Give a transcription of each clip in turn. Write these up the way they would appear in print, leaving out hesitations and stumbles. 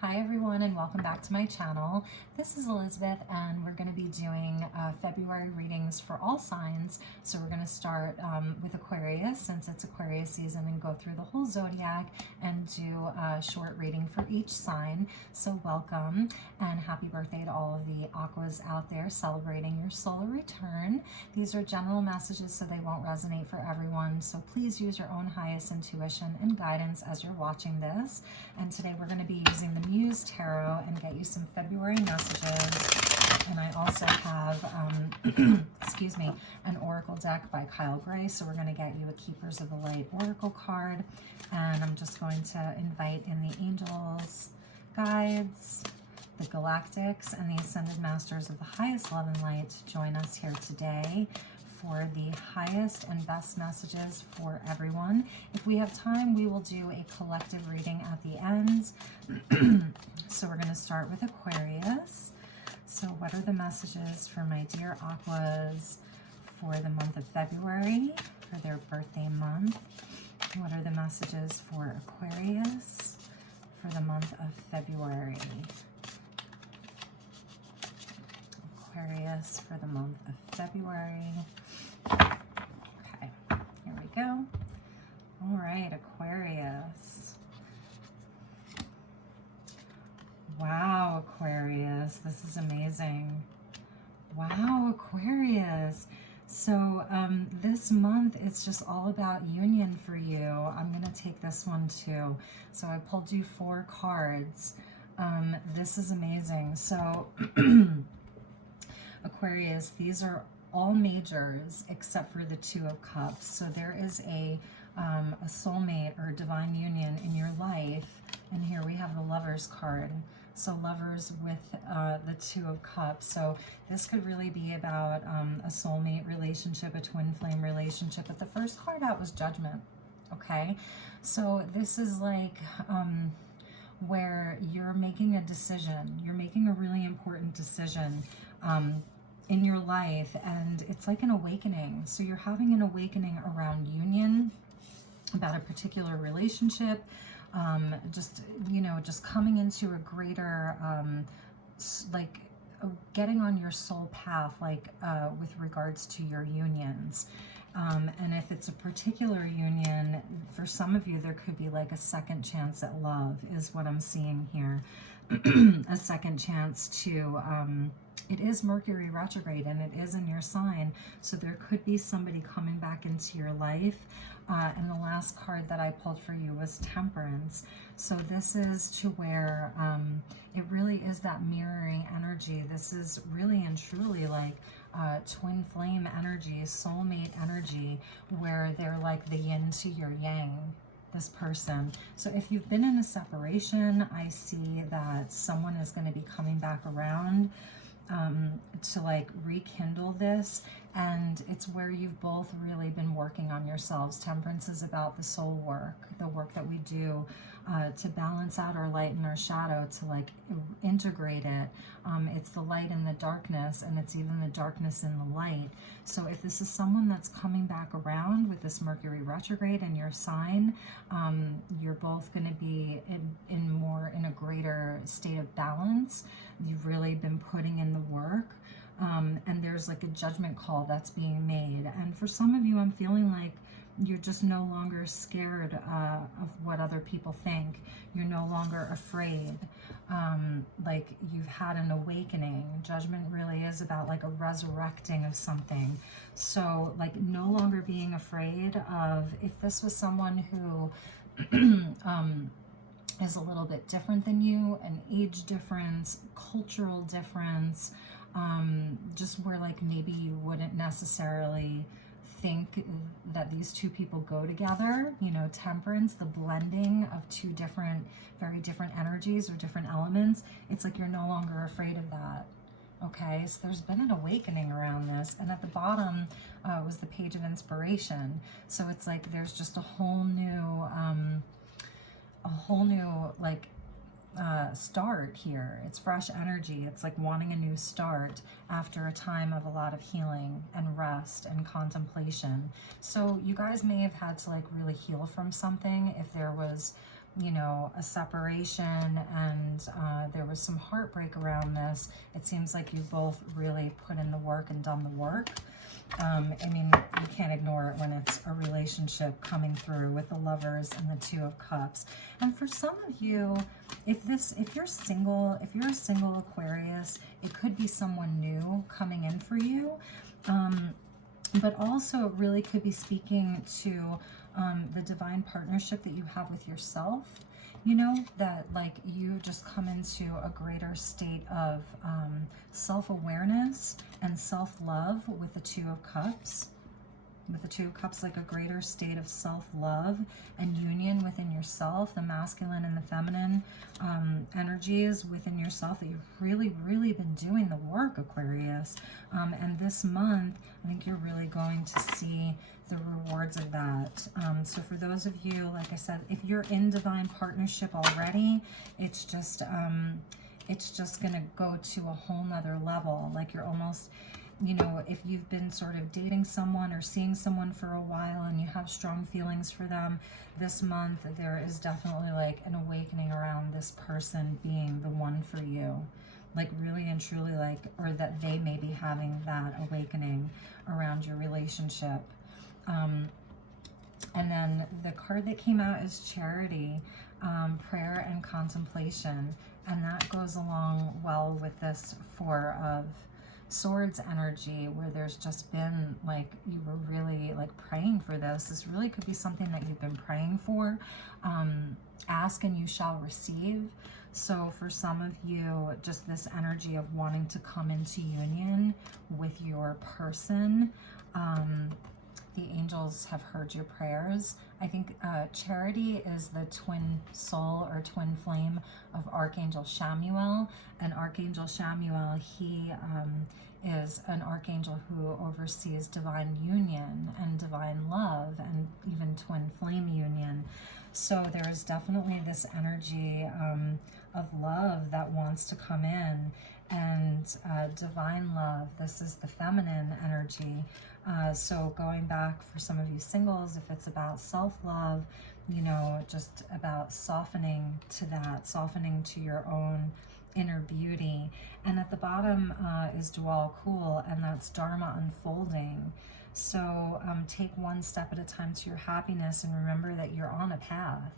Hi everyone and welcome back to my channel. This is Elizabeth and we're going to be doing February readings for all signs. So we're going to start with Aquarius since it's Aquarius season and go through the whole zodiac and do a short reading for each sign. So welcome and happy birthday to all of the Aquas out there celebrating your solar return. These are general messages so they won't resonate for everyone. So please use your own highest intuition and guidance as you're watching this. And today we're going to be using the Muse Tarot and get you some February messages. And I also have, excuse me, an Oracle deck by Kyle Gray. So we're going to get you a Keepers of the Light Oracle card. And I'm just going to invite in the angels, guides, the galactics, and the ascended masters of the highest love and light to join us here today for the highest and best messages for everyone. If we have time, we will do a collective reading at the end. So we're going to start with Aquarius. So what are the messages for my dear Aquas for the month of February, for their birthday month? What are the messages for Aquarius for the month of February? Aquarius for the month of February. Okay, here we go. All right, Aquarius. Wow, Aquarius, this is amazing. Wow, Aquarius. So this month, it's just all about union for you. I'm going to take this one too. So I pulled you 4 cards. This is amazing. So Aquarius, these are all majors except for the 2 of Cups. So there is a soulmate or divine union in your life. And here we have the Lovers card. So Lovers with the 2 of Cups. So this could really be about a soulmate relationship, a twin flame relationship. But the first card out was Judgment. Okay, so this is like where you're making a decision. You're making a really important decision in your life, and it's like an awakening. So you're having an awakening around union, about a particular relationship, just, you know, just coming into a greater, like getting on your soul path, like with regards to your unions. And if it's a particular union, for some of you, there could be like a second chance at love is what I'm seeing here. A second chance to, it is Mercury retrograde and it is in your sign. So there could be somebody coming back into your life. And the last card that I pulled for you was Temperance. So this is to where it really is that mirroring energy. This is really and truly like twin flame energy, soulmate energy, where they're like the yin to your yang, this person. So if you've been in a separation, I see that someone is going to be coming back around to like rekindle this, and it's where you've both really been working on yourselves. Temperance is about the soul work, the work that we do to balance out our light and our shadow, to like integrate it. It's the light and the darkness, and it's even the darkness in the light. So if this is someone that's coming back around with this Mercury retrograde in your sign, you're both going to be in a greater state of balance. You've really been putting in the work, and there's like a judgment call that's being made. And for some of you, I'm feeling like you're just no longer scared of what other people think. You're no longer afraid. Like you've had an awakening. Judgment really is about like a resurrecting of something. So like no longer being afraid of, if this was someone who is a little bit different than you, an age difference, cultural difference, just where like maybe you wouldn't necessarily think that these two people go together, you know, Temperance, the blending of 2 different, very different energies or different elements. It's like you're no longer afraid of that. Okay, so there's been an awakening around this. And at the bottom was the Page of Inspiration. So it's like there's just a whole new like start here. It's fresh energy. It's like wanting a new start after a time of a lot of healing and rest and contemplation. So you guys may have had to like really heal from something. If there was you know, a separation, and there was some heartbreak around this. It seems like you both really put in the work and done the work. I mean, you can't ignore it when it's a relationship coming through with the Lovers and the Two of Cups. And for some of you, if you're single, if you're a single Aquarius, it could be someone new coming in for you. But also it really could be speaking to the divine partnership that you have with yourself. You know, that like you just come into a greater state of self-awareness and self-love with the Two of Cups. With the Two of Cups, like a greater state of self-love and union within yourself, the masculine and the feminine energies within yourself, that you've really, really been doing the work, Aquarius. And this month, I think you're really going to see the rewards of that. So for those of you, like I said, if you're in divine partnership already, it's just gonna go to a whole nother level. Like you're almost, you know, if you've been sort of dating someone or seeing someone for a while and you have strong feelings for them, this month there is definitely like an awakening around this person being the one for you. Like really and truly, like, or that they may be having that awakening around your relationship. And then the card that came out is Charity, prayer and contemplation. And that goes along well with this Four of Swords energy, where there's just been like, you were really like praying for this. This really could be something that you've been praying for. Ask and you shall receive. So for some of you, just this energy of wanting to come into union with your person. The angels have heard your prayers. I think Charity is the twin soul or twin flame of Archangel Chamuel. And Archangel Chamuel, he is an archangel who oversees divine union and divine love and even twin flame union. So there is definitely this energy of love that wants to come in, and divine love. This is the feminine energy. So going back for some of you singles, if it's about self-love, you know, just about softening to that, softening to your own inner beauty. And at the bottom is Dual Cool, and that's Dharma unfolding. So take one step at a time to your happiness, and remember that you're on a path.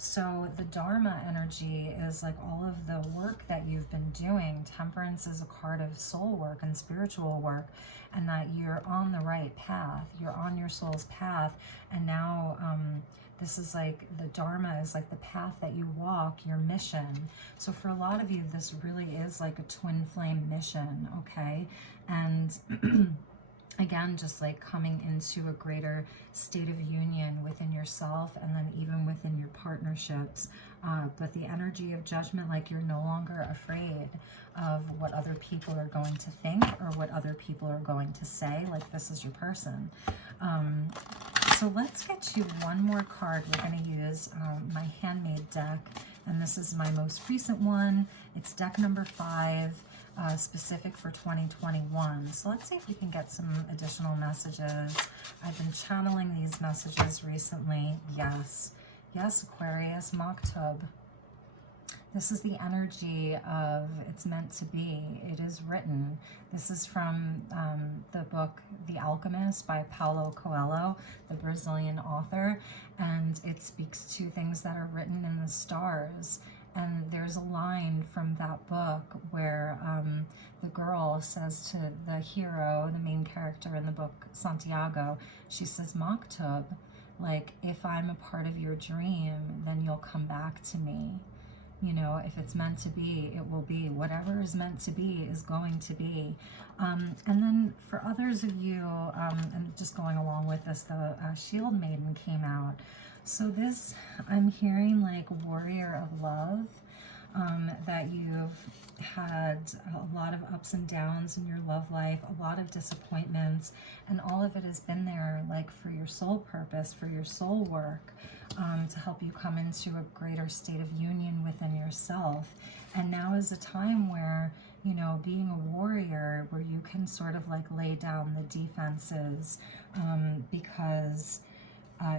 So the Dharma energy is like all of the work that you've been doing. Temperance is a card of soul work and spiritual work, and that you're on the right path. You're on your soul's path. And now this is like the Dharma is like the path that you walk, your mission. So for a lot of you, this really is like a twin flame mission, okay? And again, just like coming into a greater state of union within yourself, and then even within your partnerships. But the energy of judgment, like you're no longer afraid of what other people are going to think or what other people are going to say. Like this is your person. So let's get you one more card. We're going to use my handmade deck, and this is my most recent one. It's deck number 5. Specific for 2021. So let's see if we can get some additional messages. I've been channeling these messages recently. Yes, Aquarius, Maktub. This is the energy of it's meant to be. It is written. This is from the book The Alchemist by Paulo Coelho, the Brazilian author, and it speaks to things that are written in the stars. And there's a line from that book where the girl says to the hero, the main character in the book, Santiago, she says, Maktub, like, if I'm a part of your dream, then you'll come back to me. You know, if it's meant to be, it will be. Whatever is meant to be is going to be. And then for others of you, and just going along with this, the Shield Maiden came out. So this, I'm hearing like warrior of love, that you've had a lot of ups and downs in your love life, a lot of disappointments, and all of it has been there like for your soul purpose, for your soul work, to help you come into a greater state of union within yourself. And now is a time where, you know, being a warrior, where you can sort of like lay down the defenses, because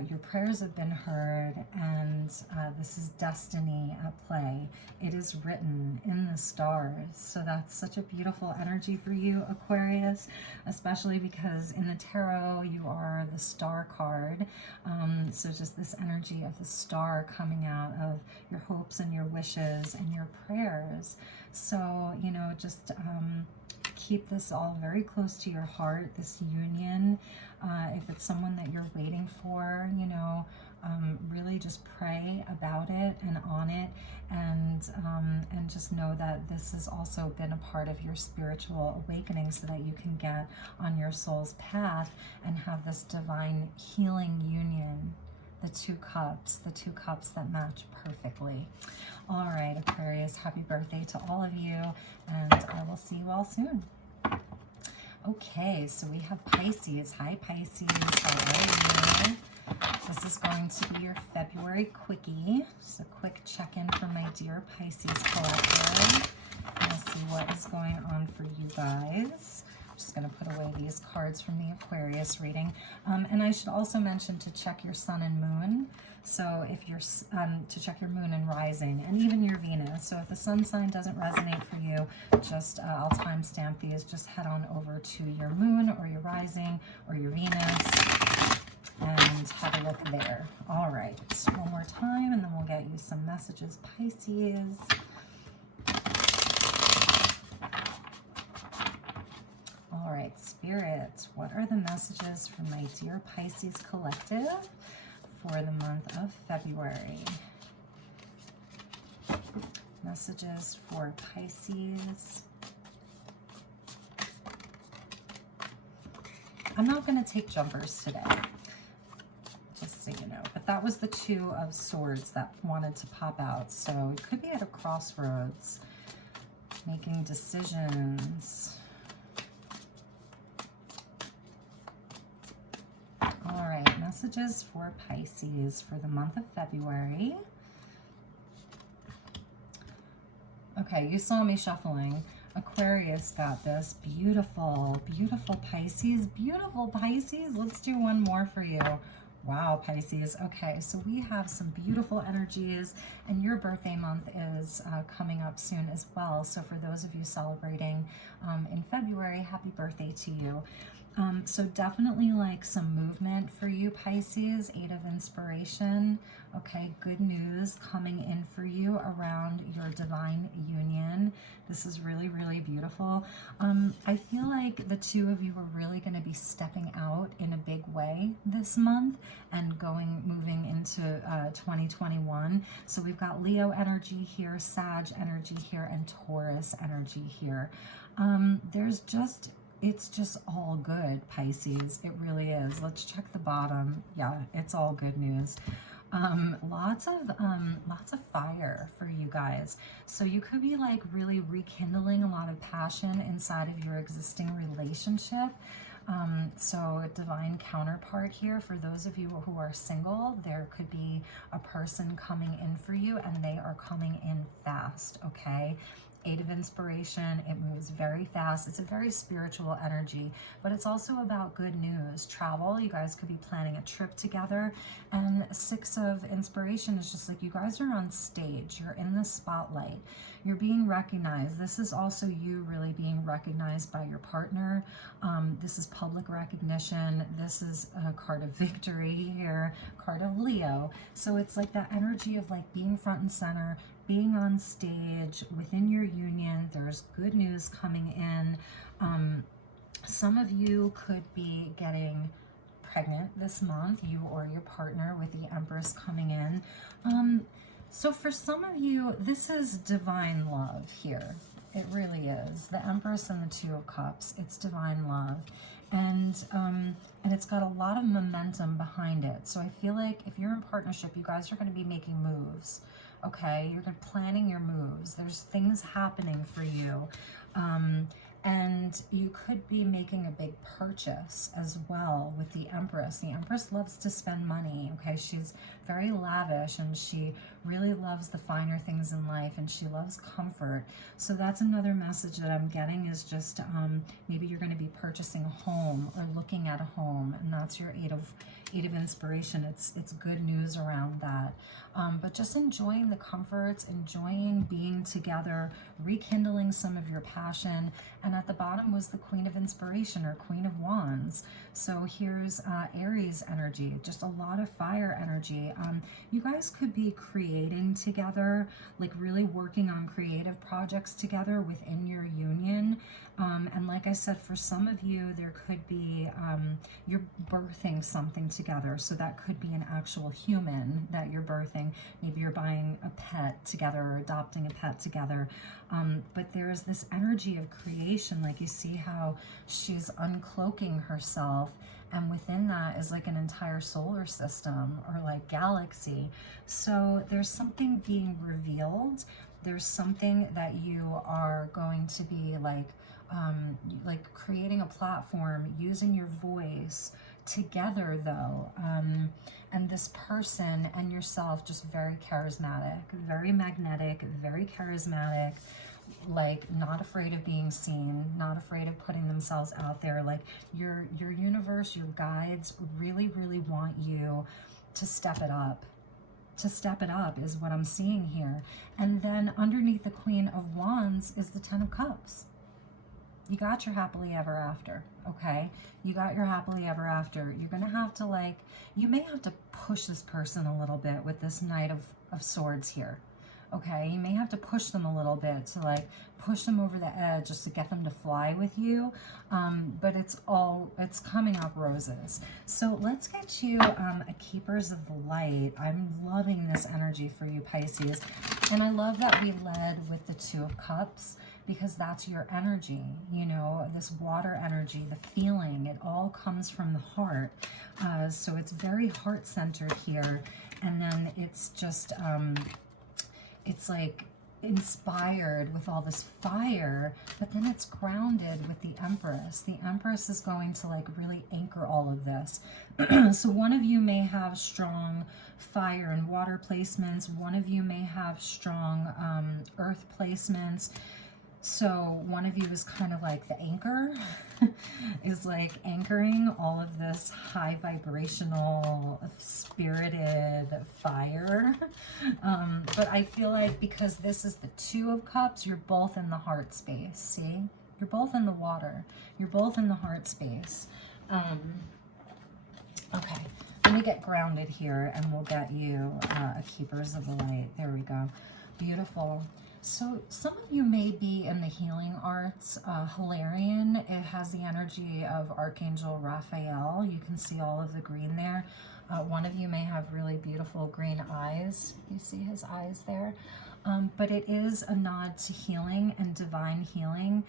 Your prayers have been heard, and this is destiny at play. It is written in the stars. So that's such a beautiful energy for you, Aquarius, especially because in the tarot, you are the star card. So just this energy of the star coming out of your hopes and your wishes and your prayers. So, you know, just keep this all very close to your heart, this union. If it's someone that you're waiting for, you know, really just pray about it and on it, and just know that this has also been a part of your spiritual awakening so that you can get on your soul's path and have this divine healing union. The two cups that match perfectly. All right, Aquarius, happy birthday to all of you, and I will see you all soon. Okay, so we have Pisces. Hi, Pisces. How are you? This is going to be your February quickie. Just a quick check-in for my dear Pisces collective. Let's see what is going on for you guys. Just going to put away these cards from the Aquarius reading. And I should also mention to check your sun and moon. So if you're, to check your moon and rising, and even your Venus. So if the sun sign doesn't resonate for you, just, I'll timestamp these. Just head on over to your moon or your rising or your Venus and have a look there. All right, so one more time, and then we'll get you some messages, Pisces. All right, Spirit, what are the messages for my dear Pisces collective for the month of February? Messages for Pisces. I'm not going to take jumpers today, just so you know, but that was the Two of Swords that wanted to pop out. So it could be at a crossroads, making decisions. All right, messages for Pisces for the month of February. Okay, you saw me shuffling. Aquarius got this. Beautiful, beautiful Pisces. Beautiful Pisces. Let's do one more for you. Wow, Pisces. Okay, so we have some beautiful energies, and your birthday month is coming up soon as well. So for those of you celebrating in February, happy birthday to you. So definitely like some movement for you, Pisces. Eight of Inspiration. Okay, good news coming in for you around your divine union. This is really, really beautiful. I feel like the two of you are really going to be stepping out in a big way this month and moving into 2021. So we've got Leo energy here, Sag energy here, and Taurus energy here. It's just all good, Pisces. It really is. Let's check the bottom. Yeah, it's all good news. Lots of fire for you guys. So you could be like really rekindling a lot of passion inside of your existing relationship. So a divine counterpart here for those of you who are single. There could be a person coming in for you, and they are coming in fast, okay? Eight of Inspiration, it moves very fast. It's a very spiritual energy, but it's also about good news. Travel, you guys could be planning a trip together. And Six of Inspiration is just like you guys are on stage. You're in the spotlight. You're being recognized. This is also you really being recognized by your partner. This is public recognition. This is a card of victory here, card of Leo. So it's like that energy of like being front and center, being on stage within your union. There's good news coming in. Some of you could be getting pregnant this month, you or your partner, with the Empress coming in. So for some of you, this is divine love here. It really is. The Empress and the Two of Cups, it's divine love. And it's got a lot of momentum behind it. So I feel like if you're in partnership, you guys are going to be making moves. Okay, you're planning your moves. There's things happening for you. And you could be making a big purchase as well with the Empress. The Empress loves to spend money, okay? She's very lavish, and she really loves the finer things in life, and she loves comfort. So that's another message that I'm getting, is just maybe you're going to be purchasing a home or looking at a home, and that's your eight of inspiration. It's good news around that. But just enjoying the comforts, enjoying being together, rekindling some of your passion. And at the bottom was the Queen of Inspiration, or Queen of Wands. So here's Aries energy, just a lot of fire energy. You guys could be creating together, like really working on creative projects together within your union. And like I said, for some of you, there could be, you're birthing something together. So that could be an actual human that you're birthing. Maybe you're buying a pet together or adopting a pet together. But there's this energy of creation. Like you see how she's uncloaking herself, and within that is like an entire solar system or like galaxy. So there's something being revealed. There's something that you are going to be like creating a platform, using your voice together though. And this person and yourself, just very charismatic, very magnetic, very charismatic, like not afraid of being seen, not afraid of putting themselves out there. Like your universe, your guides really, really want you to step it up. To step it up is what I'm seeing here. And then underneath the Queen of Wands is the Ten of Cups. You got your happily ever after, okay? You got your happily ever after. You're going to have to you may have to push this person a little bit with this Knight of Swords here, okay? You may have to push them a little bit to push them over the edge just to get them to fly with you. But it's coming up roses. So let's get you a Keepers of the Light. I'm loving this energy for you, Pisces. And I love that we led with the Two of Cups, because that's your energy, you know, this water energy, the feeling, it all comes from the heart. So it's very heart-centered here. And then it's just, it's like inspired with all this fire, but then it's grounded with the Empress. The Empress is going to really anchor all of this. So one of you may have strong fire and water placements. One of you may have strong earth placements. So one of you is kind of like the anchor, is like anchoring all of this high vibrational, spirited fire. But I feel like because this is the Two of Cups, you're both in the heart space, see? You're both in the water. You're both in the heart space. Okay, let me get grounded here and we'll get you a Keepers of the Light. There we go. Beautiful. So some of you may be in the healing arts. Hilarion, it has the energy of Archangel Raphael. You can see all of the green there. One of you may have really beautiful green eyes. You see his eyes there. But it is a nod to healing and divine healing.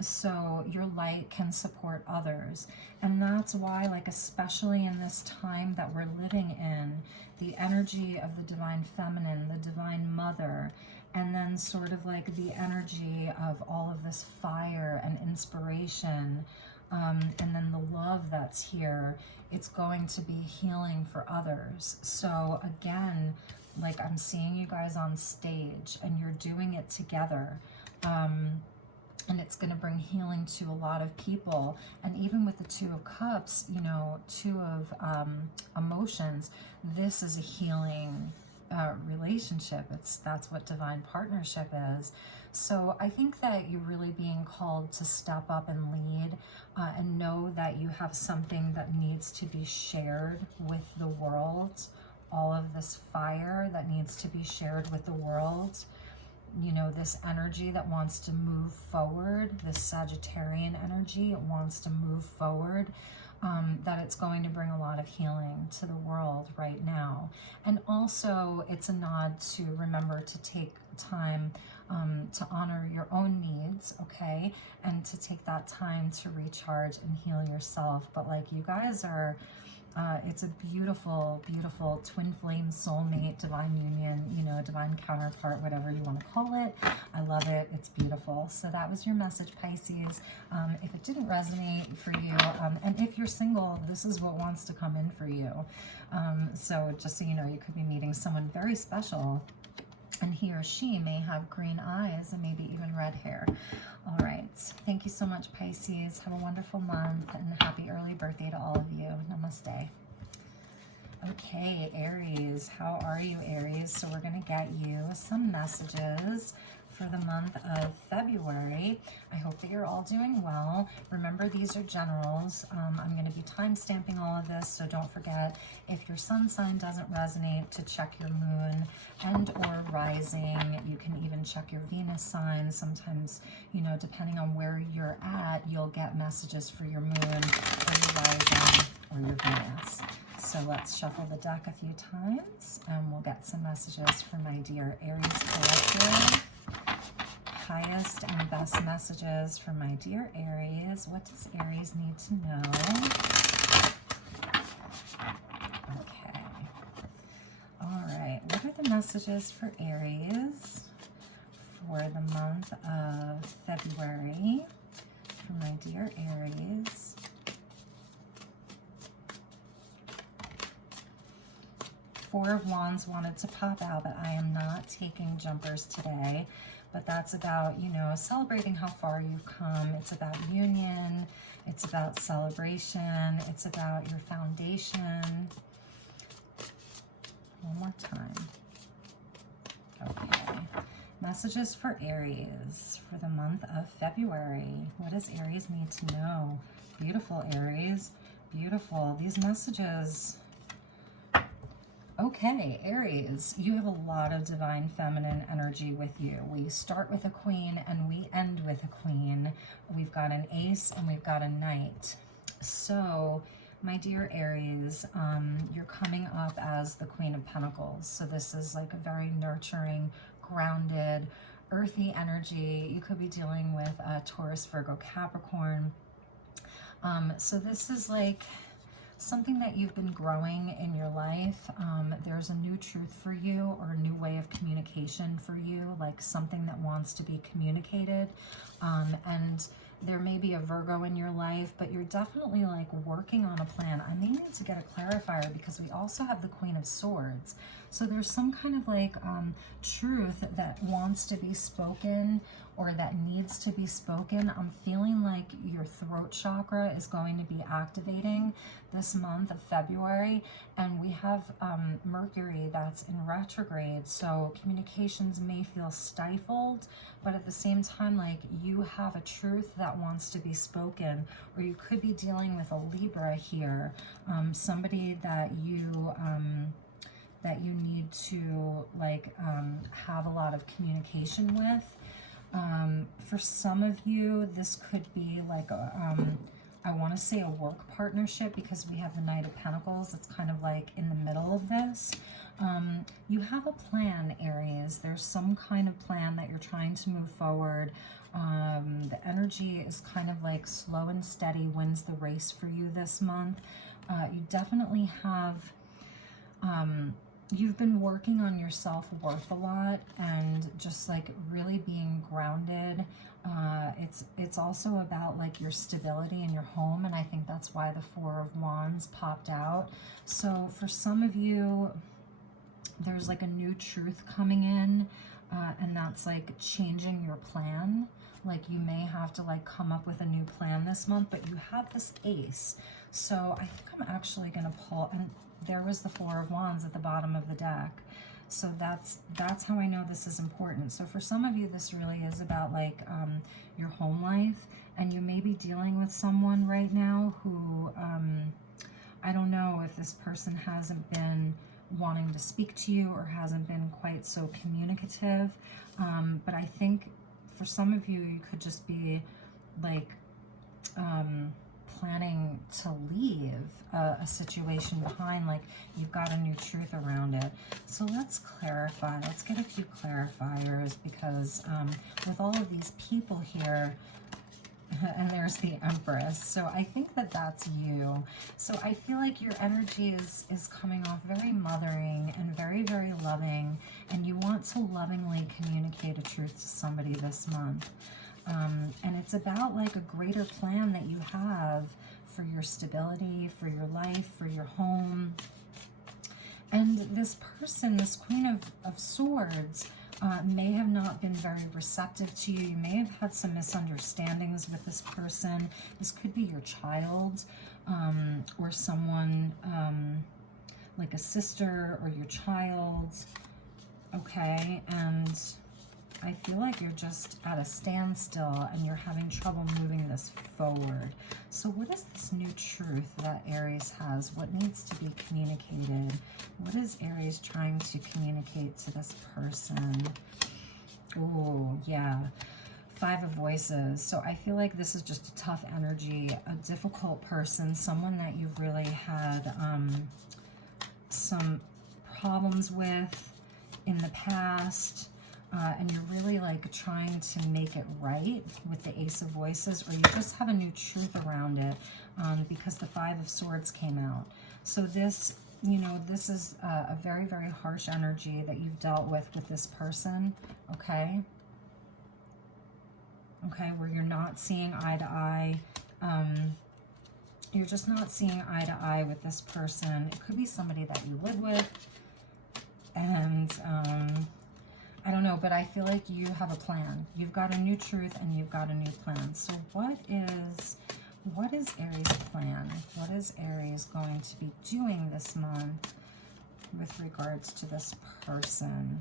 So your light can support others. And that's why, especially in this time that we're living in, the energy of the divine feminine, the divine mother, and then sort of the energy of all of this fire and inspiration, and then the love that's here, it's going to be healing for others. So again, I'm seeing you guys on stage and you're doing it together. And it's going to bring healing to a lot of people. And even with the Two of Cups, you know, Two of Emotions, this is a healing relationship. That's what divine partnership is. So I think that you're really being called to step up and lead, and know that you have something that needs to be shared with the world. All of this fire that needs to be shared with the world. You know, this energy that wants to move forward, this Sagittarian energy, it wants to move forward. That it's going to bring a lot of healing to the world right now. And also it's a nod to remember to take time to honor your own needs, okay? And to take that time to recharge and heal yourself. But you guys are, It's a beautiful, beautiful twin flame soulmate, divine union, you know, divine counterpart, whatever you want to call it. I love it. It's beautiful. So that was your message, Pisces. If it didn't resonate for you, and if you're single, this is what wants to come in for you. So just so you know, you could be meeting someone very special, and he or she may have green eyes and maybe even red hair. All right. Thank you so much, Pisces. Have a wonderful month and happy early birthday to all of you. Namaste. Okay, Aries. How are you, Aries? So we're going to get you some messages for the month of February. I hope that you're all doing well. Remember, these are generals. I'm going to be time stamping all of this, so don't forget, if your sun sign doesn't resonate, to check your moon and or rising. You can even check your Venus sign. Sometimes, you know, depending on where you're at, you'll get messages for your moon or your rising or your Venus. So let's shuffle the deck a few times and we'll get some messages for my dear Aries collective. Highest and best messages for my dear Aries. What does Aries need to know? Okay. All right. What are the messages for Aries for the month of February for my dear Aries? Four of Wands wanted to pop out, but I am not taking jumpers today. But that's about, you know, celebrating how far you've come. It's about union. It's about celebration. It's about your foundation. One more time. Okay. Messages for Aries for the month of February. What does Aries need to know? Beautiful, Aries. Beautiful. These messages... Okay, Aries, you have a lot of divine feminine energy with you. We start with a queen and we end with a queen. We've got an ace and we've got a knight. So, my dear Aries, you're coming up as the Queen of Pentacles. So this is like a very nurturing, grounded, earthy energy. You could be dealing with Taurus, Virgo, Capricorn. So this is like something that you've been growing in your life. There's a new truth for you or a new way of communication for you, like something that wants to be communicated. And there may be a Virgo in your life, but you're definitely like working on a plan. I may need to get a clarifier because we also have the Queen of Swords. So there's some kind of like truth that wants to be spoken or that needs to be spoken. I'm feeling like your throat chakra is going to be activating this month of February, and we have Mercury that's in retrograde, so communications may feel stifled, but at the same time, like, you have a truth that wants to be spoken, or you could be dealing with a Libra here, somebody that you need to like have a lot of communication with. For some of you, this could be like I want to say a work partnership, because we have the Knight of Pentacles. It's kind of like in the middle of this. You have a plan, Aries. There's some kind of plan that you're trying to move forward. The energy is kind of like slow and steady wins the race for you this month. You definitely have... you've been working on your self-worth a lot and just like really being grounded. It's also about like your stability in your home, and I think that's why the Four of Wands popped out. So for some of you, there's like a new truth coming in, and that's like changing your plan. Like you may have to like come up with a new plan this month, but you have this ace. So I think I'm actually going to pull, and there was the Four of Wands at the bottom of the deck. So that's how I know this is important. So for some of you, this really is about like your home life, and you may be dealing with someone right now who, I don't know if this person hasn't been wanting to speak to you or hasn't been quite so communicative. But I think for some of you, you could just be like, planning to leave a situation behind, like you've got a new truth around it. So let's clarify. Let's get a few clarifiers, because with all of these people here, And there's the Empress. So I think that that's you. So I feel like your energy is coming off very mothering and very, very loving. And you want to lovingly communicate a truth to somebody this month. And it's about like a greater plan that you have for your stability, for your life, for your home. And this person, this Queen of Swords, may have not been very receptive to you. You may have had some misunderstandings with this person. This could be your child, or someone like a sister or your child. Okay, and I feel like you're just at a standstill and you're having trouble moving this forward. So what is this new truth that Aries has? What needs to be communicated? What is Aries trying to communicate to this person? Oh, yeah. 5 of Voices. So I feel like this is just a tough energy, a difficult person, someone that you've really had some problems with in the past. And you're really like trying to make it right with the Ace of Voices, or you just have a new truth around it because the 5 of Swords came out. So this, you know, this is a very, very harsh energy that you've dealt with this person, okay? Okay, where you're not seeing eye to eye. You're just not seeing eye to eye with this person. It could be somebody that you live with, and I don't know, but I feel like you have a plan. You've got a new truth and you've got a new plan. So what is Aries' plan? What is Aries going to be doing this month with regards to this person?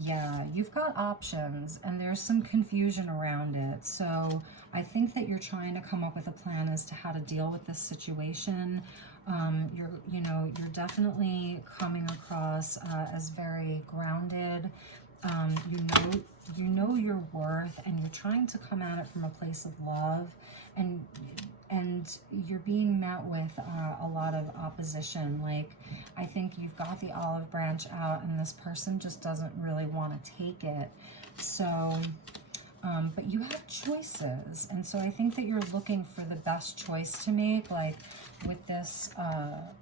Yeah, you've got options and there's some confusion around it. So I think that you're trying to come up with a plan as to how to deal with this situation. You're definitely coming across as very grounded. You know your worth, and you're trying to come at it from a place of love, and you're being met with a lot of opposition. Like, I think you've got the olive branch out and this person just doesn't really want to take it. So but you have choices, and so I think that you're looking for the best choice to make, like with this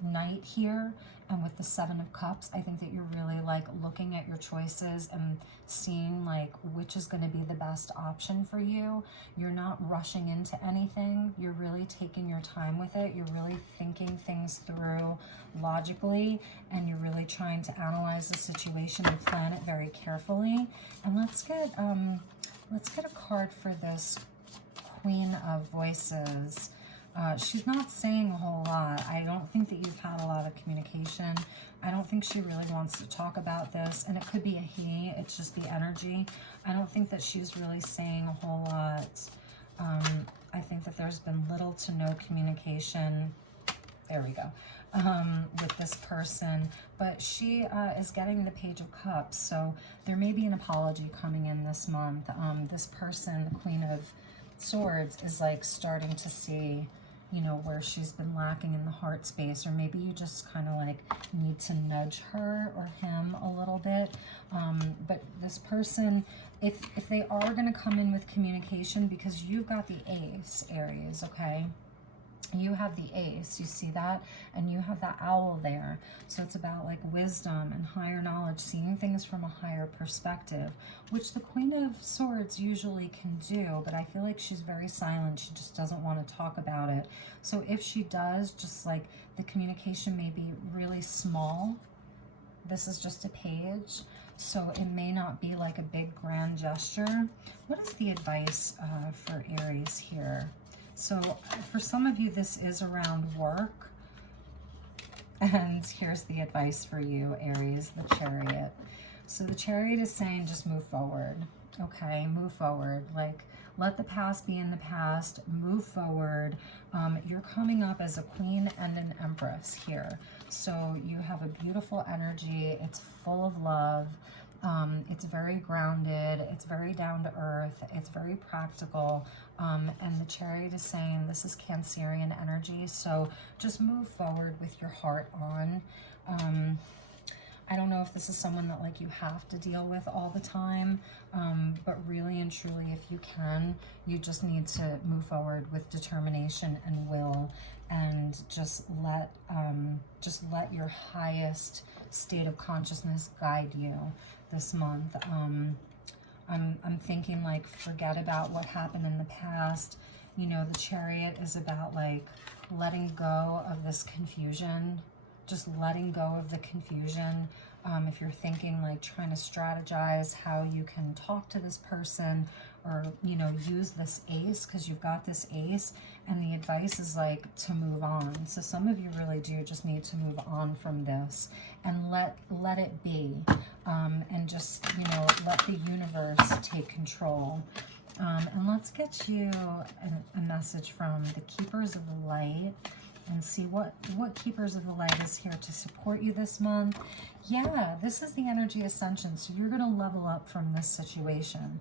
Knight here and with the 7 of Cups. I think that you're really like looking at your choices and seeing like which is going to be the best option for you. You're not rushing into anything. You're really taking your time with it. You're really thinking things through logically, and you're really trying to analyze the situation and plan it very carefully. And let's get a card for this Queen of Voices. She's not saying a whole lot. I don't think that you've had a lot of communication. I don't think she really wants to talk about this, and it could be a he. It's just the energy. I don't think that she's really saying a whole lot. I think that there's been little to no communication. There we go. With this person, but she is getting the Page of Cups, so there may be an apology coming in this month. This person, the Queen of Swords, is like starting to see, you know, where she's been lacking in the heart space, or maybe you just kind of like need to nudge her or him a little bit. But this person, if they are going to come in with communication, because you've got the Ace, Aries, okay? You have the Ace, you see that? And you have that owl there. So it's about like wisdom and higher knowledge, seeing things from a higher perspective, which the Queen of Swords usually can do, but I feel like she's very silent. She just doesn't want to talk about it. So if she does, just like the communication may be really small. This is just a page, so it may not be like a big grand gesture. What is the advice for Aries here? So for some of you, this is around work. And here's the advice for you, Aries, the Chariot. So the Chariot is saying just move forward, okay? Move forward. Like, let the past be in the past. Move forward. You're coming up as a Queen and an Empress here. So you have a beautiful energy. It's full of love. It's very grounded, it's very down to earth, it's very practical, and the Chariot is saying this is Cancerian energy, so just move forward with your heart on. I don't know if this is someone that like you have to deal with all the time, but really and truly, if you can, you just need to move forward with determination and will, and just let your highest state of consciousness guide you this month. I'm thinking like, forget about what happened in the past. You know, the Chariot is about like letting go of this confusion, just letting go of the confusion. If you're thinking like trying to strategize how you can talk to this person, or, you know, use this ace, because you've got this ace, and the advice is like to move on. So some of you really do just need to move on from this and let it be, and just, you know, let the universe take control. And let's get you a message from the Keepers of the Light, and see what Keepers of the Light is here to support you this month. Yeah, this is the energy ascension. So you're going to level up from this situation.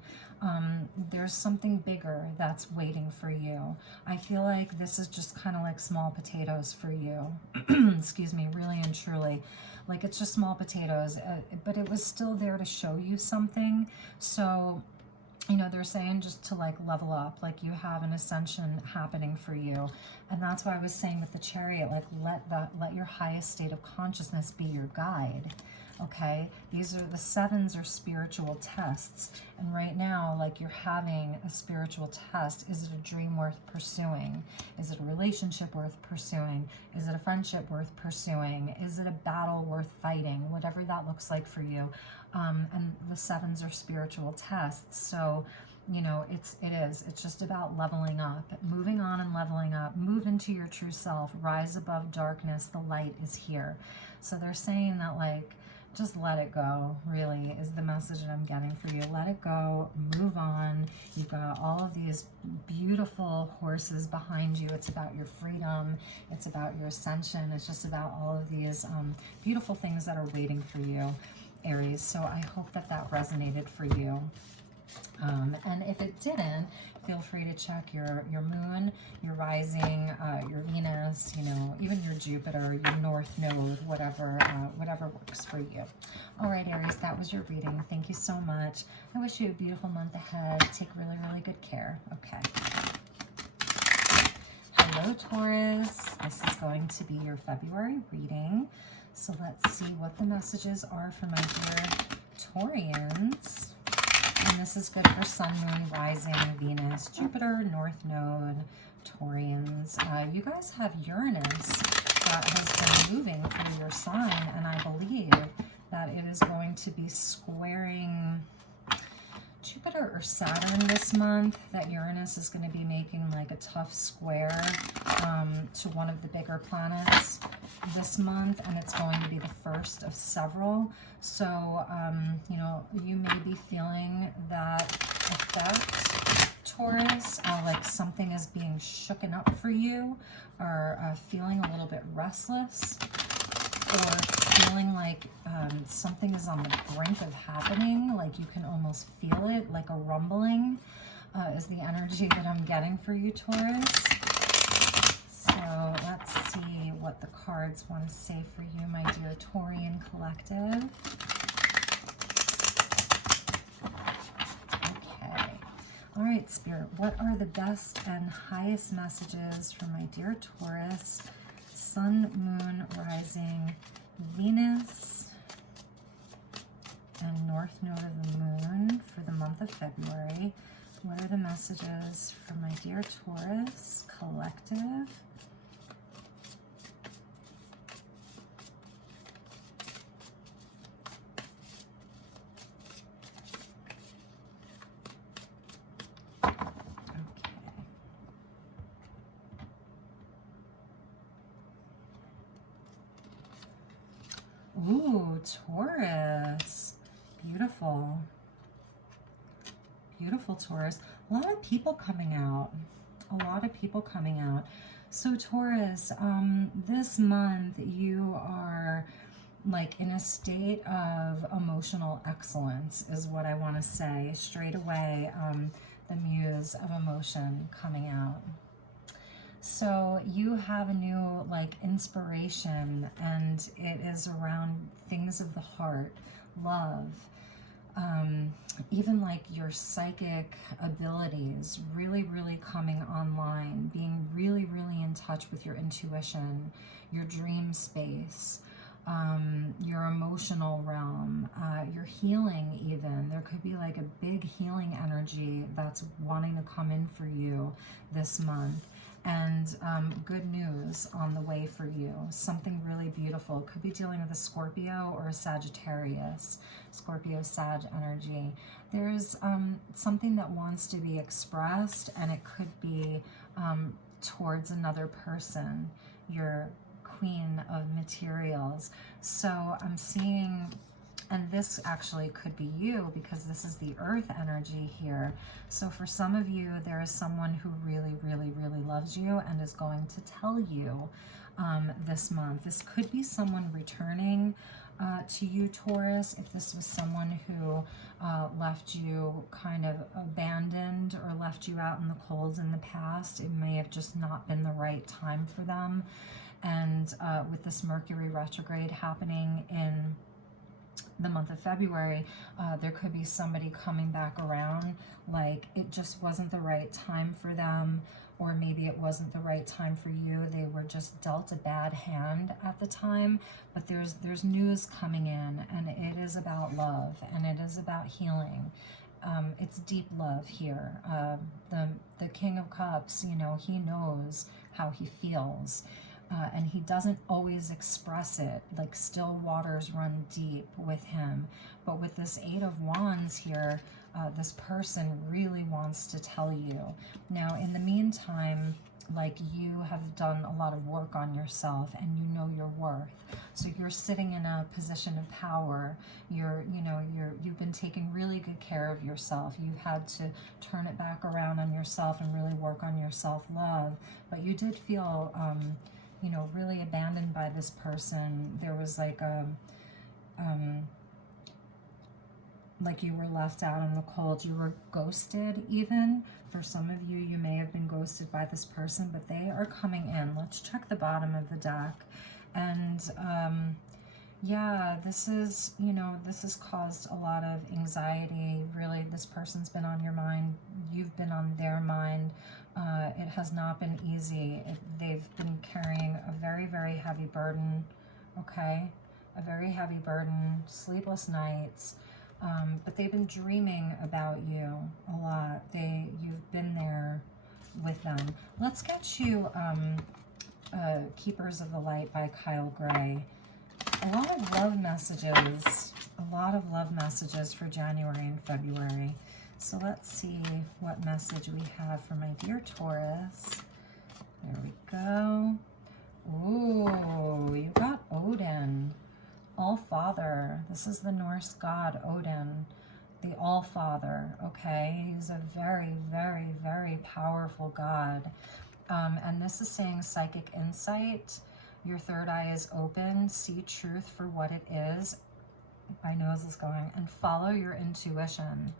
There's something bigger that's waiting for you. I feel like this is just kind of like small potatoes for you. Excuse me, really and truly. Like, it's just small potatoes, but it was still there to show you something. So, you know, they're saying just to like level up, like you have an ascension happening for you. And that's why I was saying with the Chariot, like let your highest state of consciousness be your guide. Okay, these are the sevens, are spiritual tests, and right now, like, you're having a spiritual test. Is it a dream worth pursuing? Is it a relationship worth pursuing? Is it a friendship worth pursuing? Is it a battle worth fighting? Whatever that looks like for you. And the sevens are spiritual tests, so you know, it's just about leveling up, moving on and leveling up. Move into your true self, rise above darkness. The light is here. So they're saying that, like, just let it go, really, is the message that I'm getting for you. Let it go, move on. You've got all of these beautiful horses behind you. It's about your freedom. It's about your ascension. It's just about all of these beautiful things that are waiting for you, Aries. So I hope that that resonated for you. And if it didn't, feel free to check your moon, your rising, your Venus, you know, even your Jupiter, your North Node, whatever works for you. All right, Aries, that was your reading. Thank you so much. I wish you a beautiful month ahead. Take really, really good care. Okay. Hello, Taurus. This is going to be your February reading. So let's see what the messages are for my dear Taurians. And this is good for Sun, Moon, Rising, Venus, Jupiter, North Node, Taurians. You guys have Uranus that has been moving through your sign, and I believe that it is going to be squaring Jupiter or Saturn this month. That Uranus is going to be making like a tough square to one of the bigger planets this month, and it's going to be the first of several. So, you know, you may be feeling that effect, Taurus, like something is being shooken up for you, or feeling a little bit restless, or feeling like something is on the brink of happening, like you can almost feel it, like a rumbling, is the energy that I'm getting for you, Taurus. So let's see what the cards want to say for you, my dear Taurian collective. Okay. All right, Spirit, what are the best and highest messages for my dear Taurus, Sun, Moon, Rising, Venus, and North Node of the Moon for the month of February? What are the messages for my dear Taurus collective? Ooh, Taurus. Beautiful. Beautiful, Taurus. A lot of people coming out. A lot of people coming out. So, Taurus, this month you are like in a state of emotional excellence is what I want to say. Straight away, the muse of emotion coming out. So you have a new like inspiration, and it is around things of the heart, love, even like your psychic abilities really, really coming online, being really, really in touch with your intuition, your dream space, your emotional realm, your healing even. There could be like a big healing energy that's wanting to come in for you this month. And good news on the way for you. Something really beautiful. Could be dealing with a Scorpio or a Sagittarius. Scorpio, Sag energy. There's something that wants to be expressed, and it could be towards another person. Your Queen of Materials. So I'm seeing, and this actually could be you because this is the earth energy here. So for some of you, there is someone who really, really, really loves you and is going to tell you this month. This could be someone returning to you, Taurus. If this was someone who left you kind of abandoned or left you out in the cold in the past, it may have just not been the right time for them. And with this Mercury retrograde happening in the month of February, there could be somebody coming back around, like it just wasn't the right time for them, or maybe it wasn't the right time for you. They were just dealt a bad hand at the time. But there's news coming in, and it is about love, and it is about healing. It's deep love here. The King of Cups, you know, he knows how he feels. And he doesn't always express it, like still waters run deep with him. But with this Eight of Wands here, this person really wants to tell you. Now, in the meantime, like you have done a lot of work on yourself, and you know your worth. So you're sitting in a position of power. You've been taking really good care of yourself. You've had to turn it back around on yourself and really work on your self-love. But you did feel really abandoned by this person. There was like like you were left out in the cold. You were ghosted even. For some of you, you may have been ghosted by this person, but they are coming in. Let's check the bottom of the deck. And yeah, this has caused a lot of anxiety. Really, this person's been on your mind. You've been on their mind. It has not been easy. They've been carrying a very, very heavy burden, okay? A very heavy burden, sleepless nights. But they've been dreaming about you a lot. You've been there with them. Let's get you Keepers of the Light by Kyle Gray. A lot of love messages for January and February. So let's see what message we have for my dear Taurus. There we go. Ooh, you got Odin, All-Father. This is the Norse god Odin, the All-Father, okay? He's a very, very, very powerful god. And this is saying psychic insight. Your third eye is open. See truth for what it is. My nose is going. And follow your intuition.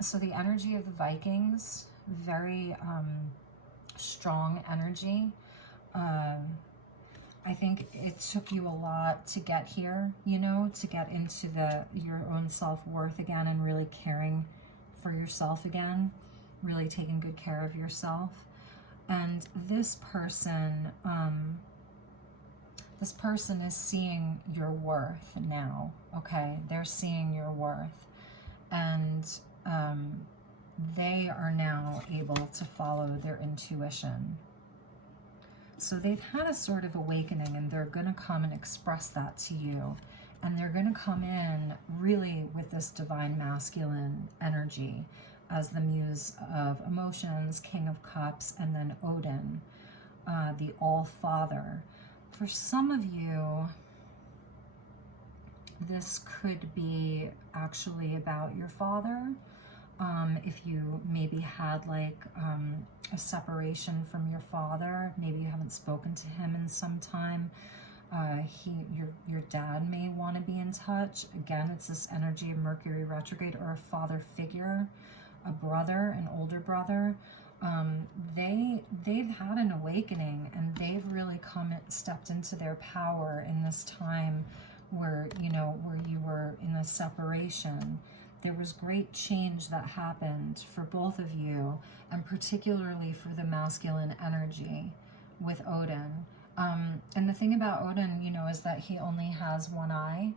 So the energy of the Vikings, very strong energy. I think it took you a lot to get here, to get into your own self-worth again, and really caring for yourself again, really taking good care of yourself. And this person is seeing your worth now, okay? They're seeing your worth. And they are now able to follow their intuition. So they've had a sort of awakening, and they're going to come and express that to you. And they're going to come in really with this divine masculine energy as the muse of emotions, King of Cups, and then Odin, the All-Father. For some of you, this could be actually about your father. If you maybe had like a separation from your father, maybe you haven't spoken to him in some time. Your dad may want to be in touch. Again, it's this energy of Mercury retrograde, or a father figure, a brother, an older brother, they've had an awakening, and they've really stepped into their power in this time where, you know, where you were in a separation. There was great change that happened for both of you, and particularly for the masculine energy with Odin. And the thing about Odin, you know, is that he only has one eye.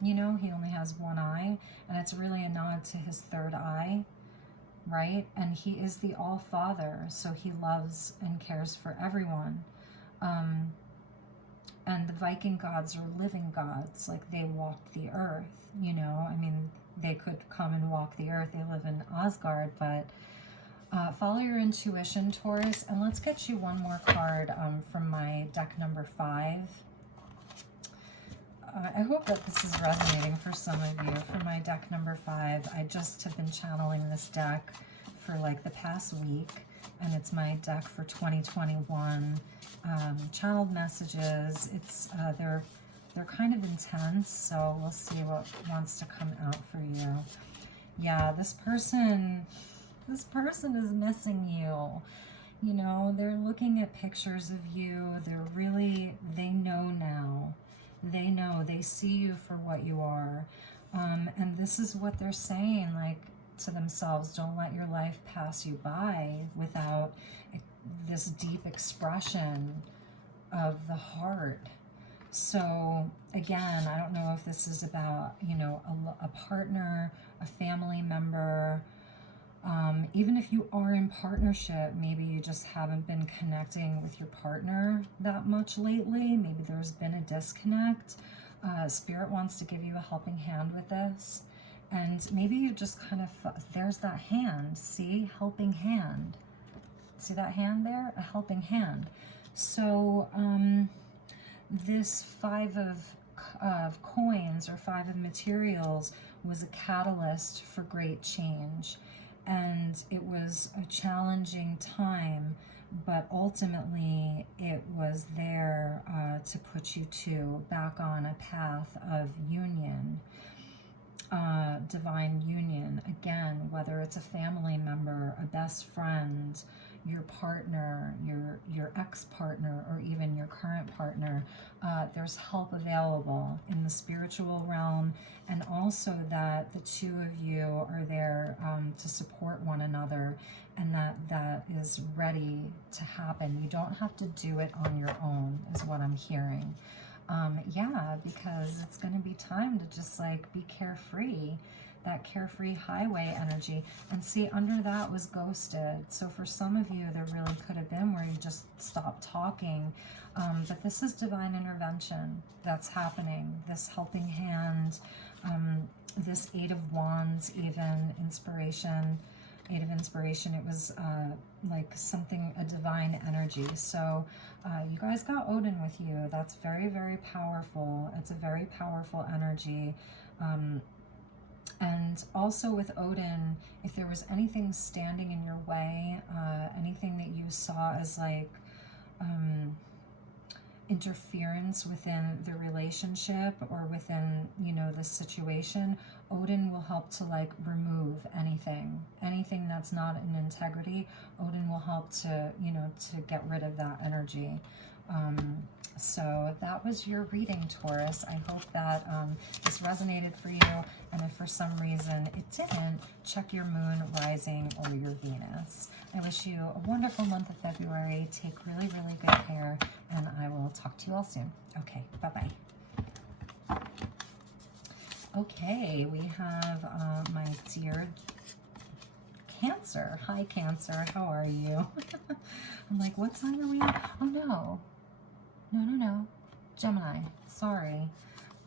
You know, he only has one eye, and it's really a nod to his third eye, right? And he is the All-Father, so he loves and cares for everyone. And the Viking gods are living gods, like they walked the earth, you know. I mean, they could come and walk the earth. They live in Asgard, but follow your intuition, Taurus. And let's get you one more card from my deck number 5. I hope that this is resonating for some of you. For my deck number 5, I just have been channeling this deck for like the past week, and it's my deck for 2021. Channeled messages. It's they're kind of intense, so we'll see what wants to come out for you. Yeah, this person is missing you. You know, they're looking at pictures of you. They know now. They know, they see you for what you are. And this is what they're saying, like, to themselves: don't let your life pass you by without this deep expression of the heart. So again, I don't know if this is about, you know, a partner, a family member. Even if you are in partnership, maybe you just haven't been connecting with your partner that much lately. Maybe there's been a disconnect. Spirit wants to give you a helping hand with this. And maybe you just kind of, there's that hand, see? Helping hand. See that hand there? A helping hand. So this 5 of coins, or 5 of materials, was a catalyst for great change. And it was a challenging time, but ultimately it was there to put you back on a path of union, divine union. Again, whether it's a family member, a best friend, your partner, your ex-partner, or even your current partner, there's help available in the spiritual realm, and also that the two of you are there to support one another, and that is ready to happen. You don't have to do it on your own, is what I'm hearing. Yeah, because it's going to be time to just like be carefree. That carefree highway energy. And see, under that was ghosted. So for some of you, there really could have been where you just stopped talking. But this is divine intervention that's happening. This helping hand, this 8 of Wands, even inspiration, 8 of inspiration. It was like something, a divine energy. So you guys got Odin with you. That's very, very powerful. It's a very powerful energy. And also with Odin, if there was anything standing in your way, anything that you saw as like interference within the relationship or within, you know, the situation, Odin will help to like remove anything that's not in integrity. Odin will help to, you know, to get rid of that energy. So that was your reading, Taurus. I hope that this resonated for you. And if for some reason it didn't, check your moon, rising, or your Venus. I wish you a wonderful month of February. Take really, really good care. And I will talk to you all soon. Okay, bye-bye. Okay, we have my dear Cancer. Hi, Cancer. How are you? I'm like, what sign are we in? Oh, no. No. Gemini. Sorry.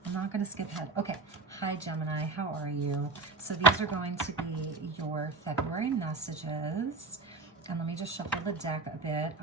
I'm not going to skip ahead. Okay. Hi, Gemini. How are you? So these are going to be your February messages. And let me just shuffle the deck a bit.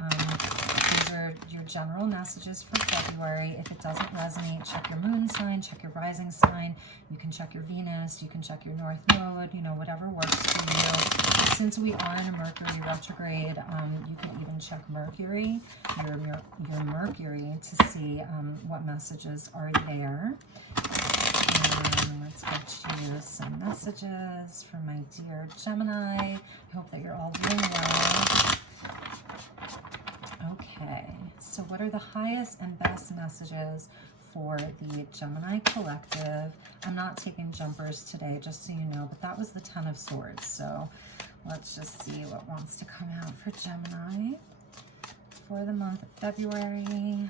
These are your general messages for February. If it doesn't resonate, check your moon sign, check your rising sign. You can check your Venus. You can check your North Node, you know, whatever works for you. Since we are in a Mercury retrograde, you can even check Mercury, your Mercury, to see what messages are there. And Let's get you some messages for my dear Gemini. I hope that you're all doing well. Okay, so what are the highest and best messages for the Gemini collective? I'm not taking jumpers today, just so you know, but that was the Ten of Swords. So let's just see what wants to come out for Gemini for the month of February.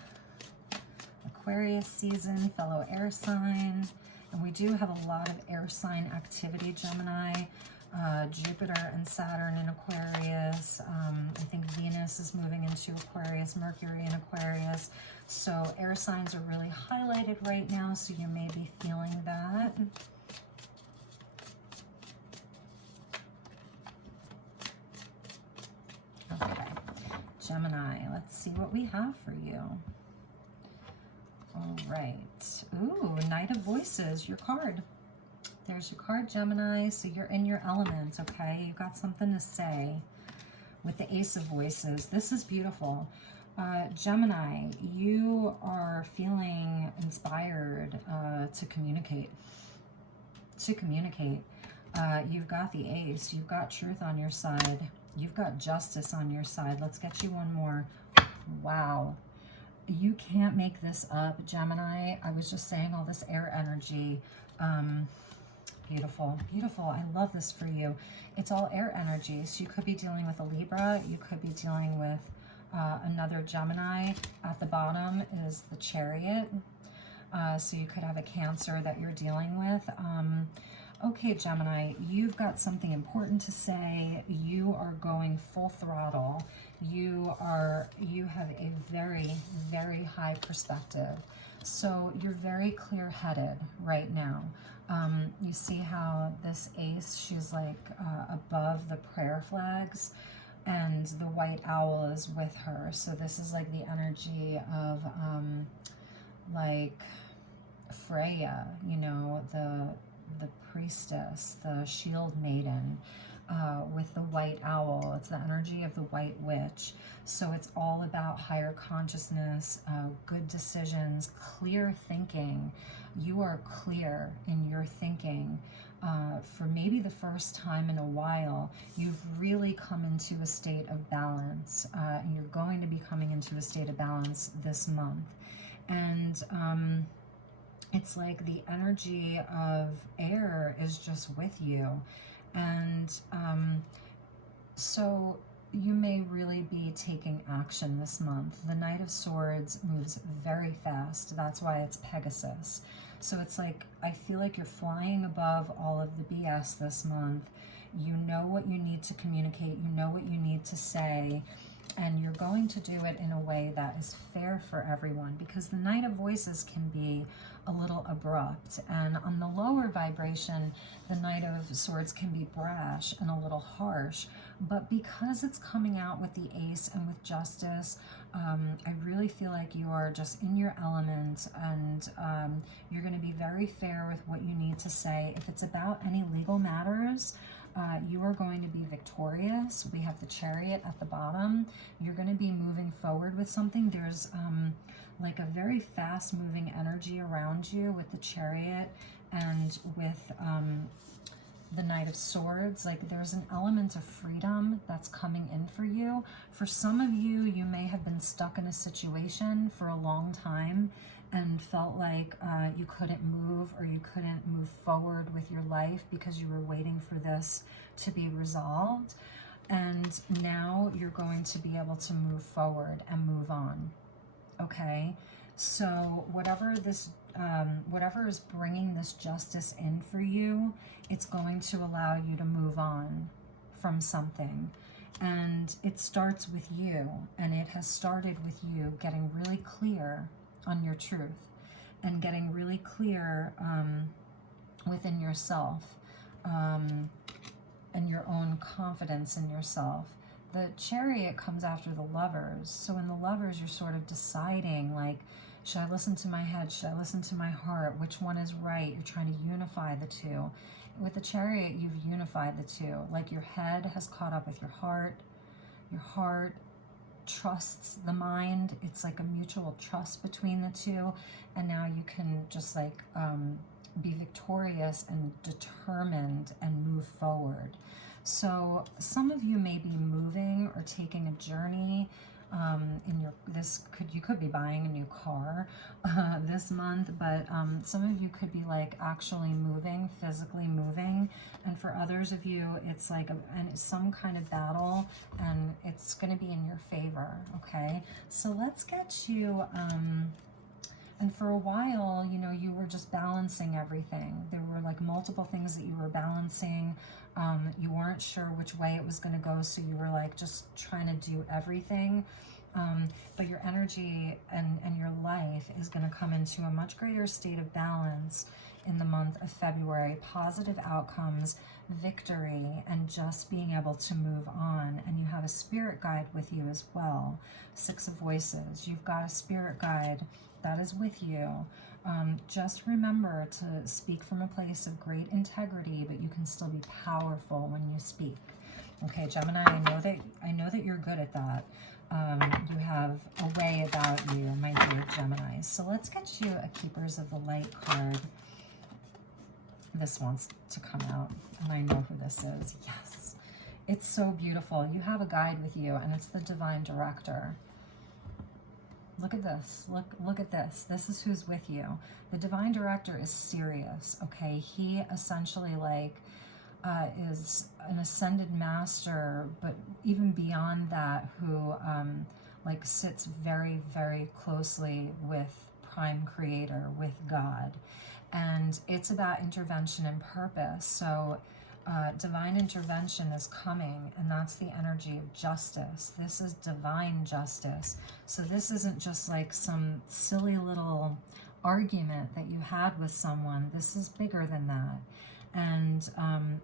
Aquarius season, fellow air sign. And we do have a lot of air sign activity, Gemini. Jupiter and Saturn in Aquarius. I think Venus is moving into Aquarius, Mercury in Aquarius. So air signs are really highlighted right now, so you may be feeling that. Okay, Gemini, let's see what we have for you. All right. Ooh, Knight of Voices, your card. There's your card, Gemini. So you're in your element, okay? You've got something to say with the Ace of Voices. This is beautiful. Gemini, you are feeling inspired to communicate. You've got the Ace. You've got truth on your side. You've got justice on your side. Let's get you one more. Wow. You can't make this up, Gemini. I was just saying all this air energy. Beautiful, beautiful. I love this for you. It's all air energy. So you could be dealing with a Libra. You could be dealing with another Gemini. At the bottom is the Chariot. So you could have a Cancer that you're dealing with. Okay, Gemini, you've got something important to say. You are going full throttle. You have a very, very high perspective. So you're very clear-headed right now. You see how this Ace, she's like above the prayer flags, and the white owl is with her. So this is like the energy of like Freya, you know, the priestess, the shield maiden, with the white owl. It's the energy of the white witch. So it's all about higher consciousness, good decisions, clear thinking. You are clear in your thinking. For maybe the first time in a while, you've really come into a state of balance. You're going to be coming into a state of balance this month. And it's like the energy of air is just with you. And so you may really be taking action this month. The Knight of Swords moves very fast. That's why it's Pegasus. So it's like, I feel like you're flying above all of the BS this month. You know what you need to communicate. You know what you need to say. And you're going to do it in a way that is fair for everyone, because the Knight of Voices can be a little abrupt. And on the lower vibration, the Knight of Swords can be brash and a little harsh. But because it's coming out with the Ace and with justice, I really feel like you are just in your element, and you're going to be very fair with what you need to say. If it's about any legal matters, you are going to be victorious. We have the Chariot at the bottom. You're going to be moving forward with something. There's like a very fast moving energy around you with the Chariot and with the Knight of Swords. Like there's an element of freedom that's coming in for you. For some of you, you may have been stuck in a situation for a long time and felt like you couldn't move, or you couldn't move forward with your life because you were waiting for this to be resolved. And now you're going to be able to move forward and move on. Okay? So whatever this, whatever is bringing this justice in for you, it's going to allow you to move on from something. And it starts with you, and it has started with you getting really clear on your truth and getting really clear within yourself, and your own confidence in yourself. The Chariot comes after the Lovers. So in the Lovers, you're sort of deciding, like, should I listen to my head? Should I listen to my heart? Which one is right? You're trying to unify the two. With the Chariot, you've unified the two. Like your head has caught up with your heart. Your heart trusts the mind. It's like a mutual trust between the two. And now you can just like be victorious and determined and move forward. So some of you may be moving or taking a journey. You could be buying a new car this month, but some of you could be like actually moving, physically moving, and for others of you it's like some kind of battle, and it's going to be in your favor. Okay, so let's get you and for a while, you know, you were just balancing everything. There were like multiple things that you were balancing. You weren't sure which way it was going to go, so you were like just trying to do everything. But your energy and your life is going to come into a much greater state of balance in the month of February. Positive outcomes, victory, and just being able to move on. And you have a spirit guide with you as well. 6 of Voices. You've got a spirit guide that is with you. Just remember to speak from a place of great integrity, but you can still be powerful when you speak. Okay, Gemini, I know that you're good at that. You have a way about you, my dear Gemini. So let's get you a Keepers of the Light card. This wants to come out, and I know who this is. Yes, it's so beautiful. You have a guide with you, and it's the Divine Director. Look at this. Look at this. This is who's with you. The Divine Director is serious, okay? He essentially is an ascended master, but even beyond that, who sits very, very closely with Prime Creator, with God. And it's about intervention and purpose. So divine intervention is coming, and that's the energy of justice. This is divine justice. So this isn't just like some silly little argument that you had with someone. This is bigger than that. And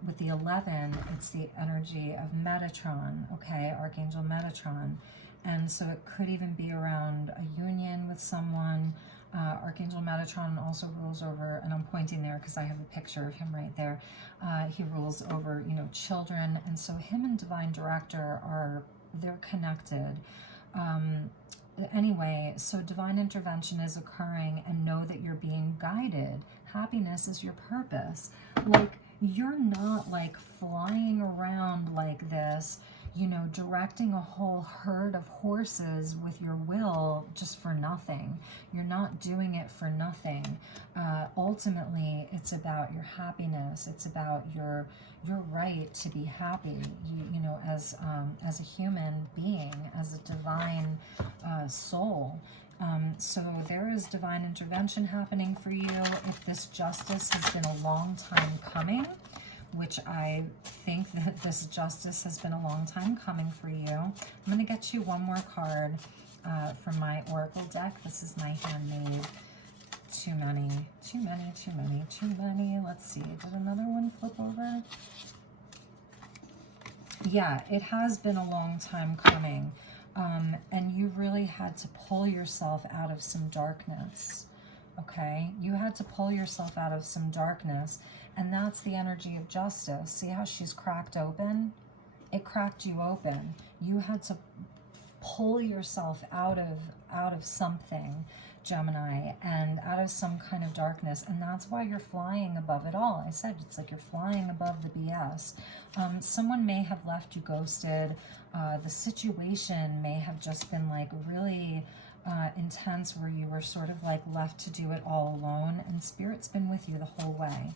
with the 11, it's the energy of Metatron, okay, Archangel Metatron. And so it could even be around a union with someone. Archangel Metatron also rules over, and I'm pointing there because I have a picture of him right there. He rules over, you know, children. And so him and Divine Director they're connected. Anyway, so divine intervention is occurring, and know that you're being guided. Happiness is your purpose. Like, you're not like flying around like this, you know, directing a whole herd of horses with your will just for nothing. You're not doing it for nothing. Ultimately, it's about your happiness. It's about your right to be happy. You know, as a human being, as a divine soul. So there is divine intervention happening for you. If this justice has been a long time coming, which I think that this justice has been a long time coming for you. I'm going to get you one more card from my Oracle deck. This is my handmade. Too many. Let's see. Did another one flip over? Yeah, it has been a long time coming. And you really had to pull yourself out of some darkness. Okay? You had to pull yourself out of some darkness. And that's the energy of justice. See how she's cracked open? It cracked you open. You had to pull yourself out of something, Gemini, and out of some kind of darkness. And that's why you're flying above it all. I said it's like you're flying above the BS. Someone may have left you ghosted. The situation may have just been like really intense, where you were sort of like left to do it all alone. And Spirit's been with you the whole way.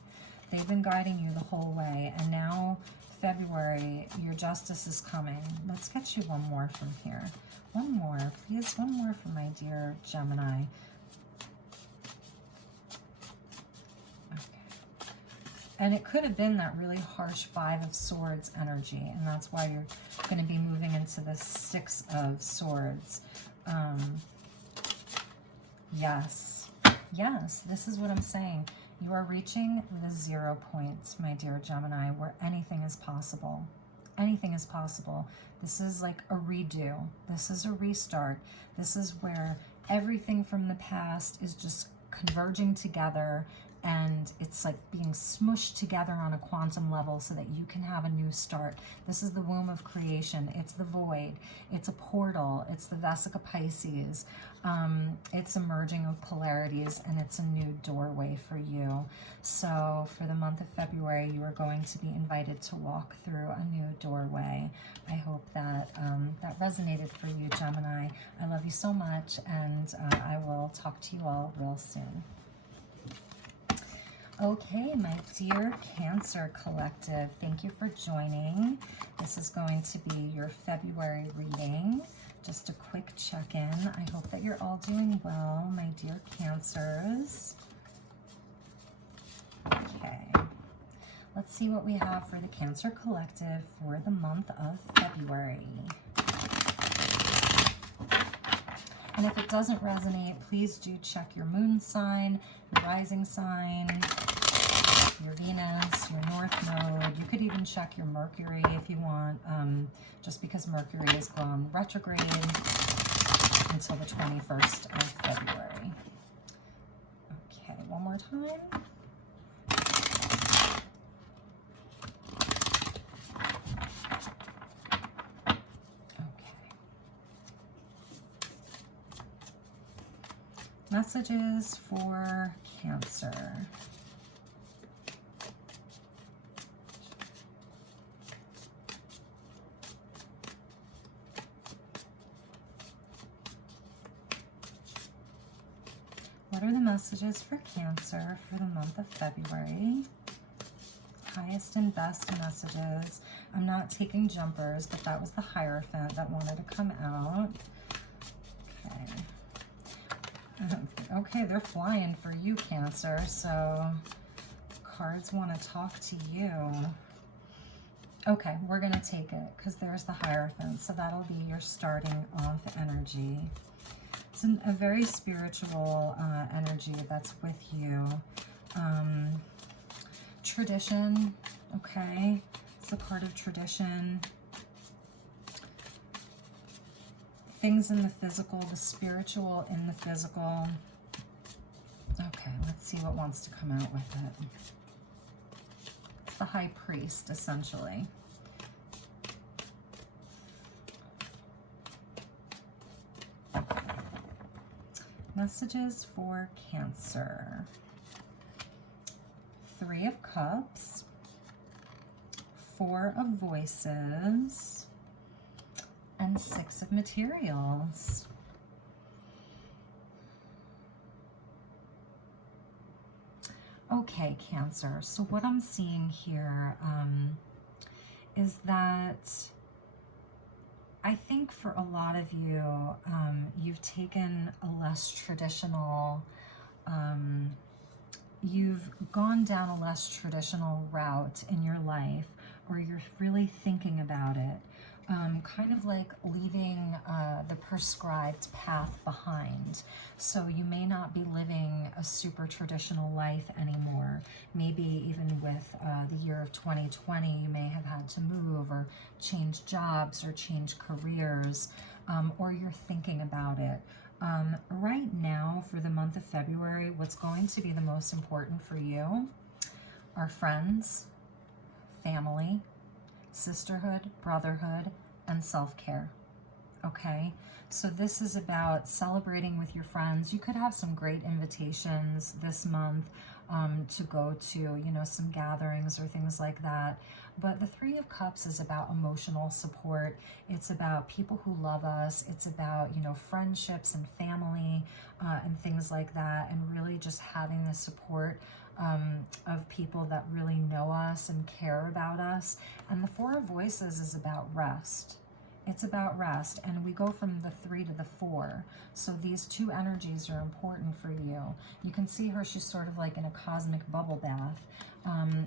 They've been guiding you the whole way. And now, February, your justice is coming. Let's get you one more from here. One more, please. One more for my dear Gemini. Okay. And it could have been that really harsh 5 of Swords energy. And that's why you're going to be moving into the 6 of Swords. Yes. Yes, this is what I'm saying. You are reaching the 0 point, my dear Gemini, where anything is possible. Anything is possible. This is like a redo. This is a restart. This is where everything from the past is just converging together, and it's like being smushed together on a quantum level so that you can have a new start. This is the womb of creation. It's the void. It's a portal. It's the Vesica Pisces. It's a merging of polarities, and it's a new doorway for you. So for the month of February, you are going to be invited to walk through a new doorway. I hope that that resonated for you, Gemini. I love you so much, and I will talk to you all real soon. Okay, my dear Cancer Collective, thank you for joining. This is going to be your February reading. Just a quick check-in. I hope that you're all doing well, my dear Cancers. Okay, let's see what we have for the Cancer Collective for the month of February. And if it doesn't resonate, please do check your moon sign, your rising sign, your Venus, your North Node. You could even check your Mercury if you want, just because Mercury is gone retrograde until the 21st of February. Okay, one more time. Messages for Cancer. What are the messages for Cancer for the month of February? Highest and best messages. I'm not taking jumpers, but that was the Hierophant that wanted to come out. Okay, they're flying for you, Cancer, so cards want to talk to you. Okay, we're going to take it because there's the Hierophant, so that'll be your starting off energy. It's a very spiritual energy that's with you. Tradition, okay, it's a part of tradition. Things in the physical, the spiritual in the physical. Okay, let's see what wants to come out with it. It's the High Priest, essentially. Messages for Cancer. 3 of Cups. 4 of Voices. And 6 of Materials. Okay, Cancer, so what I'm seeing here is that I think for a lot of you, you've taken a less traditional, you've gone down a less traditional route in your life, or you're really thinking about it. Kind of like leaving the prescribed path behind. So you may not be living a super traditional life anymore. Maybe even with the year of 2020, you may have had to move or change jobs or change careers, or you're thinking about it. Right now, for the month of February, what's going to be the most important for you are friends, family, sisterhood, brotherhood, and self-care. Okay, so this is about celebrating with your friends. You could have some great invitations this month to go to, you know, some gatherings or things like that. But the 3 of Cups is about emotional support. It's about people who love us. It's about, you know, friendships and family and things like that, and really just having the support of people that really know us and care about us. And the 4 of Voices is about rest. It's about rest, and we go from the 3 to the 4. So these 2 energies are important for you. You can see her, she's sort of like in a cosmic bubble bath.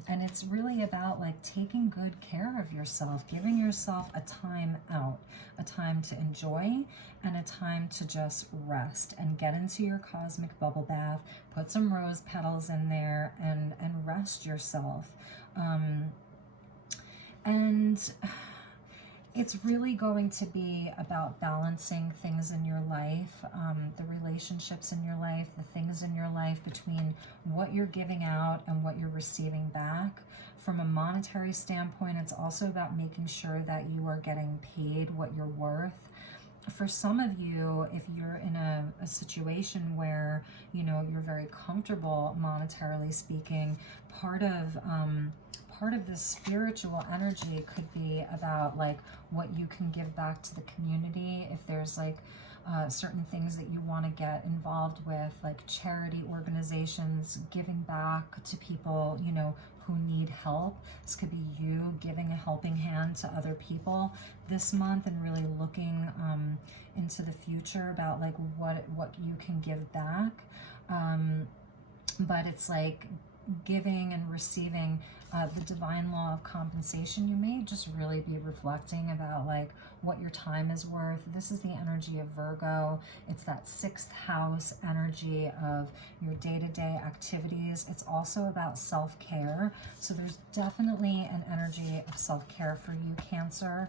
And it's really about like taking good care of yourself, giving yourself a time out, a time to enjoy, and a time to just rest and get into your cosmic bubble bath, put some rose petals in there, and rest yourself. And It's really going to be about balancing things in your life, the relationships in your life, the things in your life between what you're giving out and what you're receiving back. From a monetary standpoint, it's also about making sure that you are getting paid what you're worth. For some of you, if you're in a situation where, you know, you're very comfortable monetarily speaking, part of this spiritual energy could be about like what you can give back to the community. If there's like certain things that you want to get involved with, like charity organizations, giving back to people, you know, who need help. This could be you giving a helping hand to other people this month and really looking into the future about like what you can give back. But it's like giving and receiving the divine law of compensation. You may just really be reflecting about like what your time is worth. This is the energy of Virgo. It's that 6th house energy of your day-to-day activities. It's also about self-care. So there's definitely an energy of self-care for you, Cancer.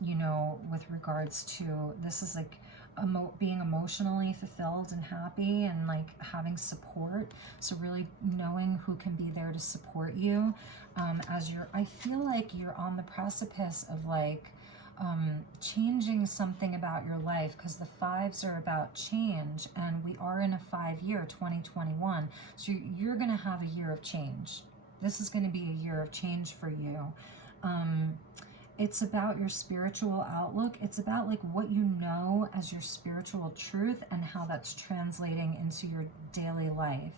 You know, with regards to, this is like being emotionally fulfilled and happy and like having support. So really knowing who can be there to support you as I feel like you're on the precipice of like changing something about your life, because the 5s are about change and we are in a 5-year 2021. So you're going to have a year of change. This is going to be a year of change for you. It's about your spiritual outlook. It's about like what you know as your spiritual truth and how that's translating into your daily life,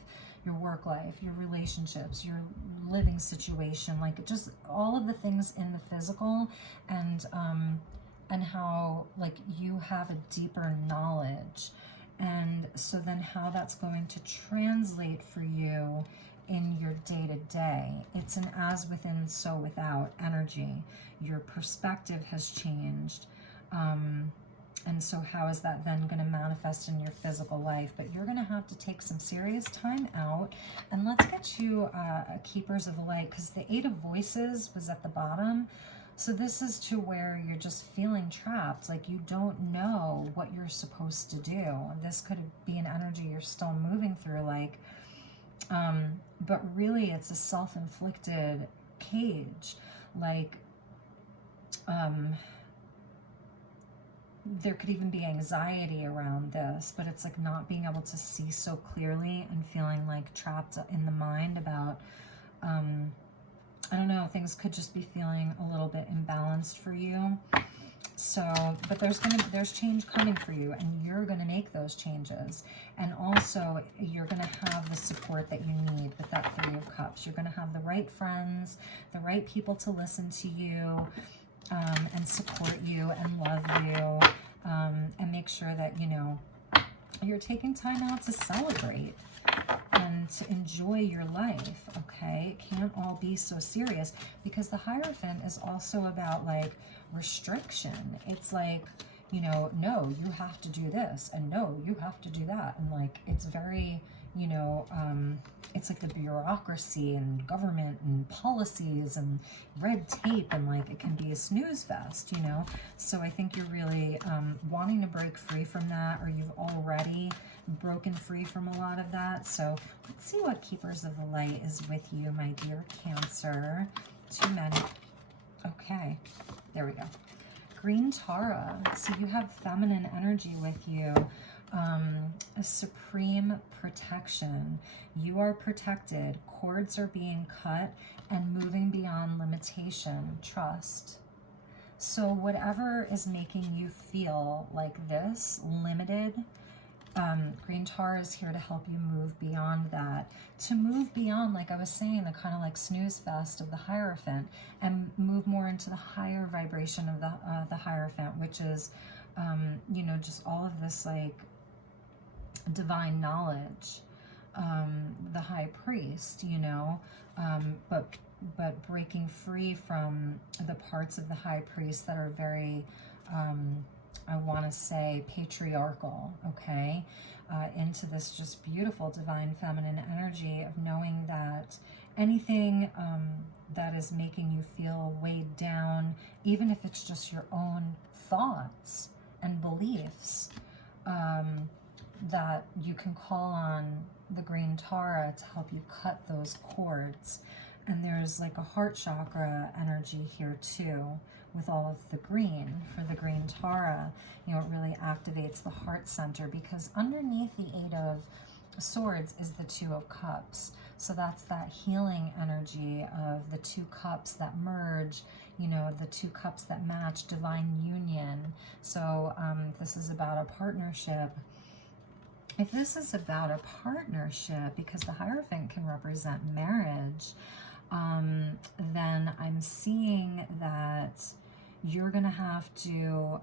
your work life, your relationships, your living situation, like just all of the things in the physical, and how like you have a deeper knowledge. And so then how that's going to translate for you in your day-to-day. It's an as within, so without energy. Your perspective has changed. And so how is that then going to manifest in your physical life? But you're going to have to take some serious time out. And let's get you Keepers of the Light, because the 8 of Voices was at the bottom. So this is to where you're just feeling trapped, like you don't know what you're supposed to do. This could be an energy you're still moving through, like, but really it's a self-inflicted cage. Like, there could even be anxiety around this, but it's like not being able to see so clearly and feeling like trapped in the mind about, I don't know, things could just be feeling a little bit imbalanced for you. So, but there's change coming for you, and you're going to make those changes. And also you're going to have the support that you need with that 3 of Cups. You're going to have the right friends, the right people to listen to you, and support you and love you, and make sure that, you know, you're taking time out to celebrate and to enjoy your life, okay? It can't all be so serious, because the Hierophant is also about like restriction. It's like, you know, no, you have to do this, and no, you have to do that. And like, it's very, you know, it's like the bureaucracy and government and policies and red tape, and like it can be a snooze fest, you know. So I think you're really wanting to break free from that, or you've already broken free from a lot of that. So let's see what Keepers of the Light is with you, my dear Cancer. Too many. Okay, there we go. Green Tara. So you have feminine energy with you. A supreme protection. You are protected. Cords are being cut and moving beyond limitation. Trust. So whatever is making you feel like this, limited, Green Tar is here to help you move beyond that. To move beyond, like I was saying, the kind of like snooze fest of the Hierophant, and move more into the higher vibration of the Hierophant, which is, you know, just all of this like divine knowledge, the High Priest, you know, but breaking free from the parts of the High Priest that are very, I want to say, patriarchal, okay, into this just beautiful divine feminine energy of knowing that anything that is making you feel weighed down even if it's just your own thoughts and beliefs, that you can call on the green Tara to help you cut those cords. And there's like a heart chakra energy here too, with all of the green. For the green Tara, you know, it really activates the heart center, because underneath the Eight of Swords is the Two of Cups. So that's that healing energy of the two cups that merge, you know, the two cups that match, divine union. So this is about a partnership. If this is about a partnership, because the Hierophant can represent marriage, then I'm seeing that you're going to have to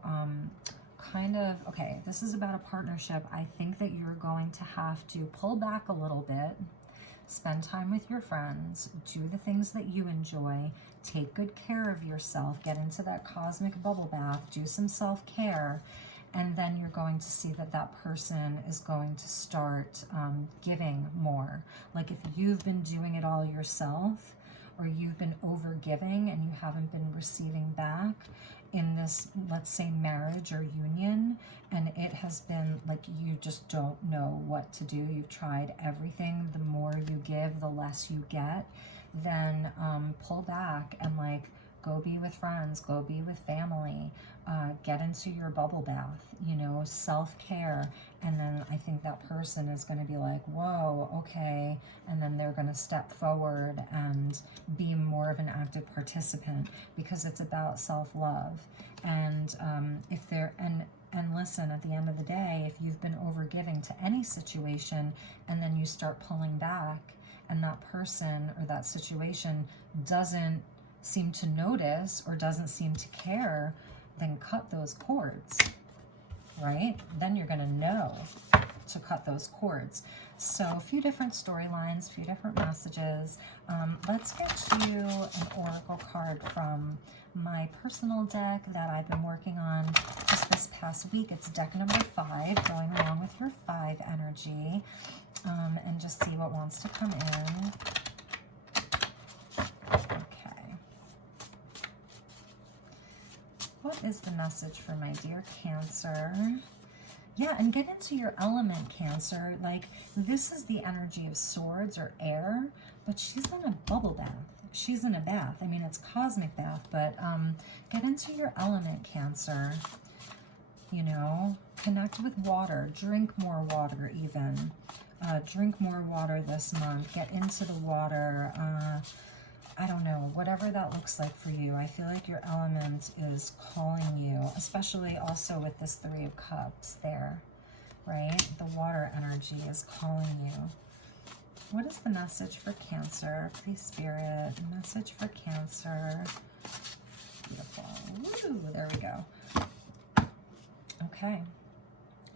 kind of, okay, this is about a partnership. I think that you're going to have to pull back a little bit, spend time with your friends, do the things that you enjoy, take good care of yourself, get into that cosmic bubble bath, do some self-care, and then you're going to see that that person is going to start giving more. Like if you've been doing it all yourself, or you've been over giving and you haven't been receiving back in this, let's say, marriage or union, and it has been like you just don't know what to do, you've tried everything, the more you give, the less you get, then pull back and like go be with friends, go be with family, get into your bubble bath, you know, self-care. And then I think that person is going to be like, whoa, okay. And then they're going to step forward and be more of an active participant, because it's about self-love. And if they're, and listen, at the end of the day, if you've been overgiving to any situation and then you start pulling back and that person or that situation doesn't seem to notice or doesn't seem to care, then cut those cords, right? Then you're going to know to cut those cords. So a few different storylines, a few different messages. Let's get you an oracle card from my personal deck that I've been working on just this past week. It's deck number 5, going along with your 5 energy, and just see what wants to come in. What is the message for my dear Cancer? Yeah, and get into your element, Cancer. Like, this is the energy of swords or air, but she's in a bubble bath. She's in a bath. I mean, it's cosmic bath, but get into your element, Cancer. You know, connect with water. Drink more water, even. Drink more water this month. Get into the water. I don't know, whatever that looks like for you. I feel like your element is calling you, especially also with this 3 of Cups there, right? The water energy is calling you. What is the message for Cancer? Please, Spirit, message for Cancer. Beautiful. Woo, there we go. Okay.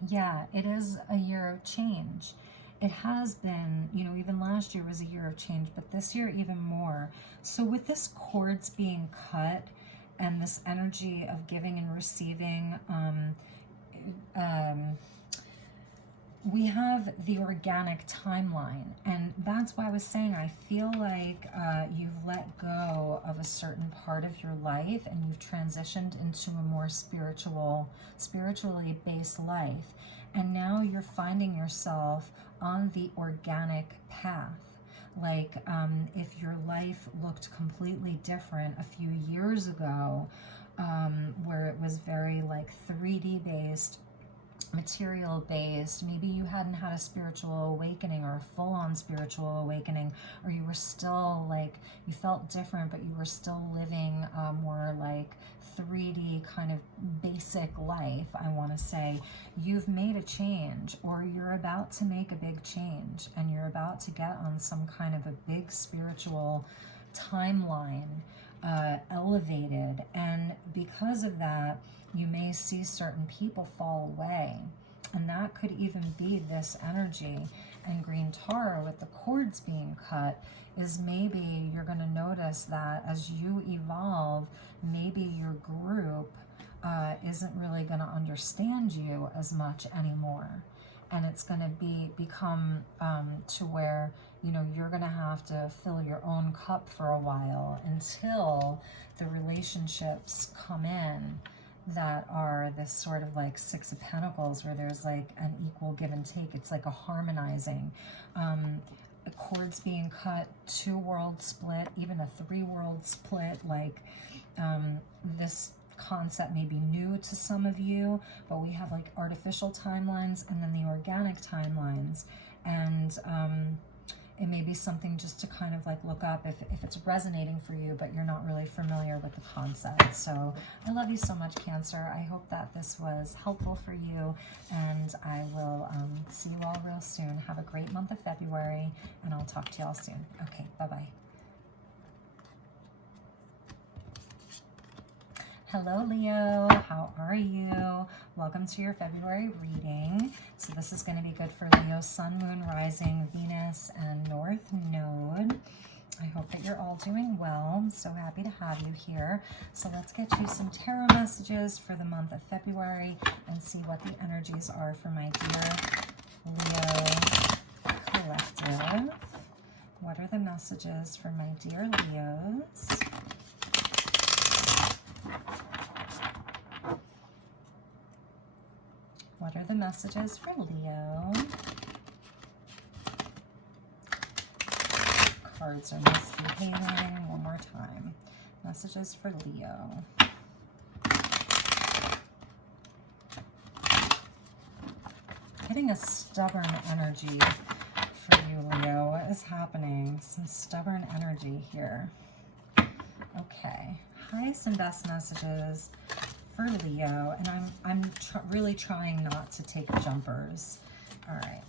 Yeah, it is a year of change. It has been, you know, even last year was a year of change, but this year even more. So with this cords being cut and this energy of giving and receiving, we have the organic timeline. And that's why I was saying I feel like you've let go of a certain part of your life and you've transitioned into a more spiritually based life. And now you're finding yourself on the organic path. Like if your life looked completely different a few years ago, where it was very like 3D based, material based, maybe you hadn't had a spiritual awakening or a full-on spiritual awakening, or you were still like, you felt different, but you were still living more like 3D kind of basic life, I want to say. You've made a change, or you're about to make a big change, and you're about to get on some kind of a big spiritual timeline, elevated. And because of that, you may see certain people fall away, and that could even be this energy. And green Tara with the cords being cut is maybe you're going to notice that as you evolve, maybe your group isn't really going to understand you as much anymore, and it's going to become to where you know, you're going to have to fill your own cup for a while until the relationships come in that are this sort of like Six of Pentacles, where there's like an equal give and take. It's like a harmonizing. Cords being cut, 2 world split, even a 3 world split. Like this concept may be new to some of you, but we have like artificial timelines and then the organic timelines. And it may be something just to kind of like look up if it's resonating for you, but you're not really familiar with the concept. So I love you so much, Cancer. I hope that this was helpful for you, and I will see you all real soon. Have a great month of February, and I'll talk to you all soon. Okay, bye-bye. Hello, Leo. How are you? Welcome to your February reading. So this is going to be good for Leo, Sun, Moon, Rising, Venus, and North Node. I hope that you're all doing well. I'm so happy to have you here. So let's get you some tarot messages for the month of February and see what the energies are for my dear Leo collective. What are the messages for my dear Leos? What are the messages for Leo? Cards are misbehaving. One more time. Messages for Leo. Getting a stubborn energy for you, Leo. What is happening? Some stubborn energy here. Okay. Highest and best messages for Leo, and I'm really trying not to take jumpers. All right.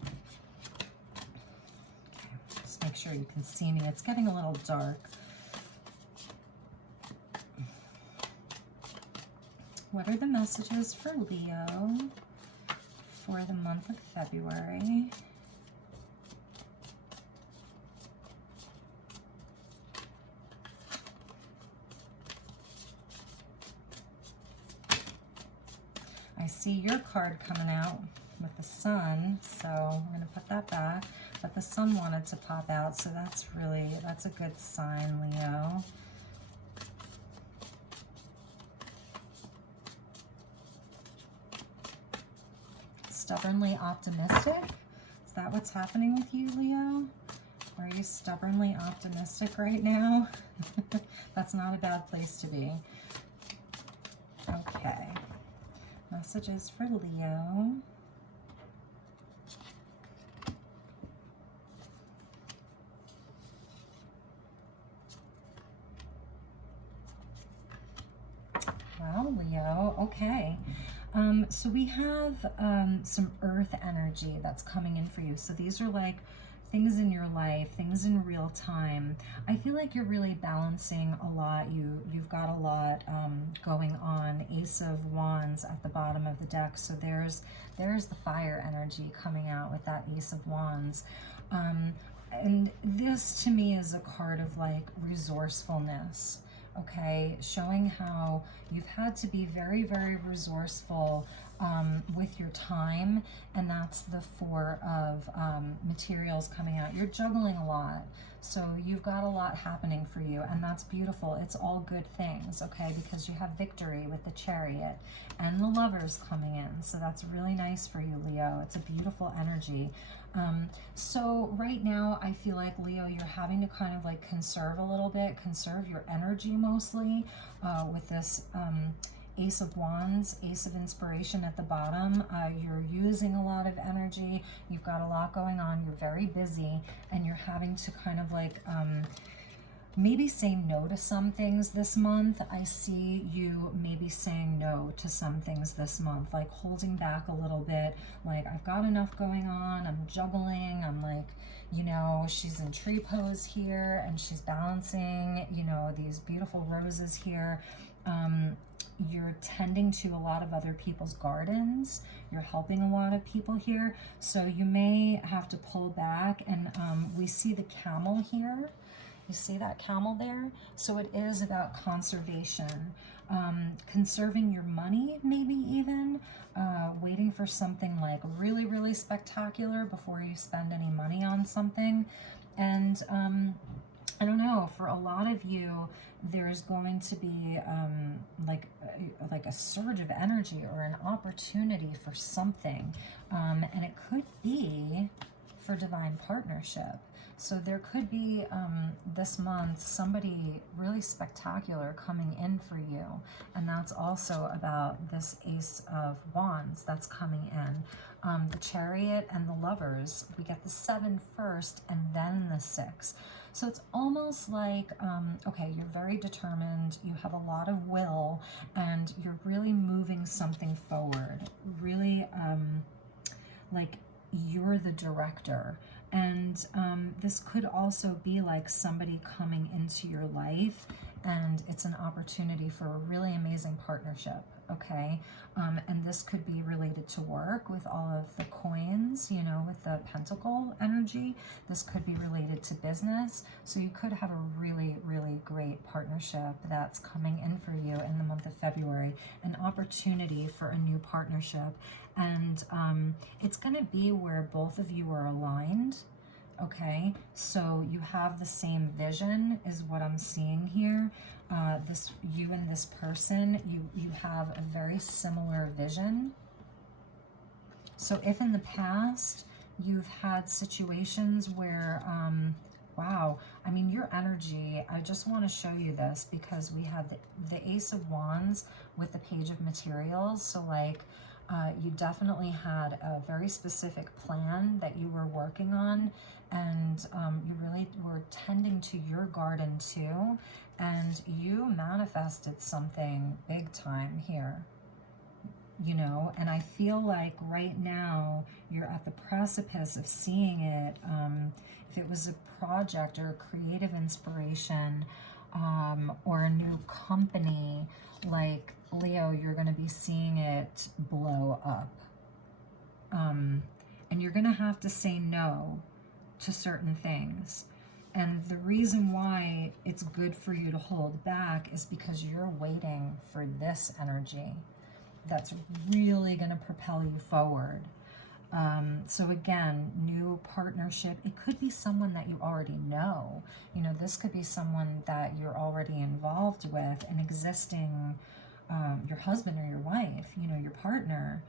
Okay. Just make sure you can see me. It's getting a little dark. What are the messages for Leo for the month of February? I see your card coming out with the sun, so I'm going to put that back. But the sun wanted to pop out, so that's a good sign, Leo. Stubbornly optimistic? Is that what's happening with you, Leo? Are you stubbornly optimistic right now? That's not a bad place to be. Okay. Messages for Leo. Wow, Leo. Okay. So we have some earth energy that's coming in for you. So these are like things in your life, things in real time. I feel like you're really balancing a lot. You've got a lot going on. Ace of Wands at the bottom of the deck. So there's the fire energy coming out with that Ace of Wands. And this to me is a card of like resourcefulness. Okay, showing how you've had to be very, very resourceful with your time, and that's the Four of materials coming out. You're juggling a lot, so you've got a lot happening for you, and that's beautiful. It's all good things, okay, because you have victory with the Chariot and the Lovers coming in, so that's really nice for you, Leo. It's a beautiful energy. So right now I feel like, Leo, you're having to kind of like conserve a little bit, conserve your energy mostly with this Ace of Wands, Ace of Inspiration at the bottom. You're using a lot of energy. You've got a lot going on. You're very busy, and you're having to kind of like maybe say no to some things this month. I see you maybe saying no to some things this month, like holding back a little bit. Like, I've got enough going on. I'm juggling. I'm like, you know, she's in tree pose here, and she's balancing, you know, these beautiful roses here. You're tending to a lot of other people's gardens. You're helping a lot of people here. So you may have to pull back. And we see the camel here. You see that camel there? So it is about conservation, conserving your money, maybe even waiting for something like really, really spectacular before you spend any money on something. And I don't know, for a lot of you, there's going to be like a surge of energy or an opportunity for something. And it could be for divine partnership. So there could be this month somebody really spectacular coming in for you. And that's also about this Ace of Wands that's coming in. The Chariot and the Lovers, we get the 7 first and then the 6. So it's almost like, okay, you're very determined, you have a lot of will, and you're really moving something forward. Really, like you're the director. And this could also be like somebody coming into your life, and it's an opportunity for a really amazing partnership, okay? And this could be related to work with all of the coins, you know, with the pentacle energy. This could be related to business. So you could have a really, really great partnership that's coming in for you in the month of February, an opportunity for a new partnership. And it's going to be where both of you are aligned. Okay, so you have the same vision is what I'm seeing here. You and this person, you have a very similar vision. So if in the past you've had situations where, wow, I mean, your energy, I just want to show you this because we have the Ace of Wands with the Page of Materials. So like, you definitely had a very specific plan that you were working on, and you really were tending to your garden too, and you manifested something big time here, you know. And I feel like right now you're at the precipice of seeing it. If it was a project or a creative inspiration, or a new company, like Leo, you're going to be seeing it blow up. And you're going to have to say no to certain things. And the reason why it's good for you to hold back is because you're waiting for this energy that's really going to propel you forward. So again, new partnership, it could be someone that you already know. You know, this could be someone that you're already involved with, an existing, your husband or your wife, you know, your partner,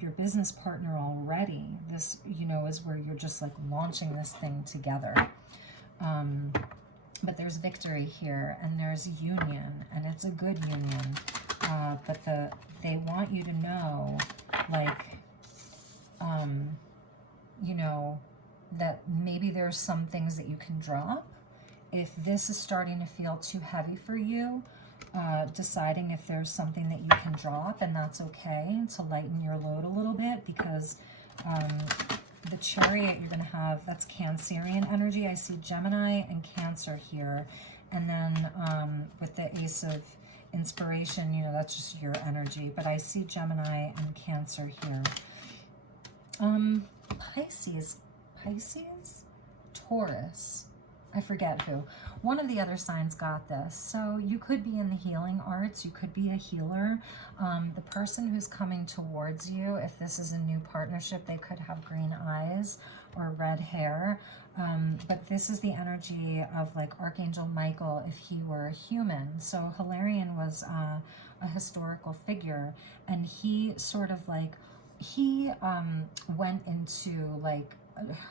your business partner already. This, you know, is where you're just like launching this thing together. But there's victory here, and there's union, and it's a good union. But they want you to know, like, you know, that maybe there's some things that you can drop. If this is starting to feel too heavy for you, deciding if there's something that you can drop, and that's okay, to lighten your load a little bit, because the Chariot you're going to have, that's Cancerian energy. I see Gemini and Cancer here. And then with the Ace of Inspiration, you know, that's just your energy. But I see Gemini and Cancer here. Pisces, Taurus, I forget who. One of the other signs got this. So you could be in the healing arts. You could be a healer. The person who's coming towards you, if this is a new partnership, they could have green eyes or red hair. But this is the energy of like Archangel Michael if he were a human. So Hilarion was a historical figure, and he sort of like, he went into like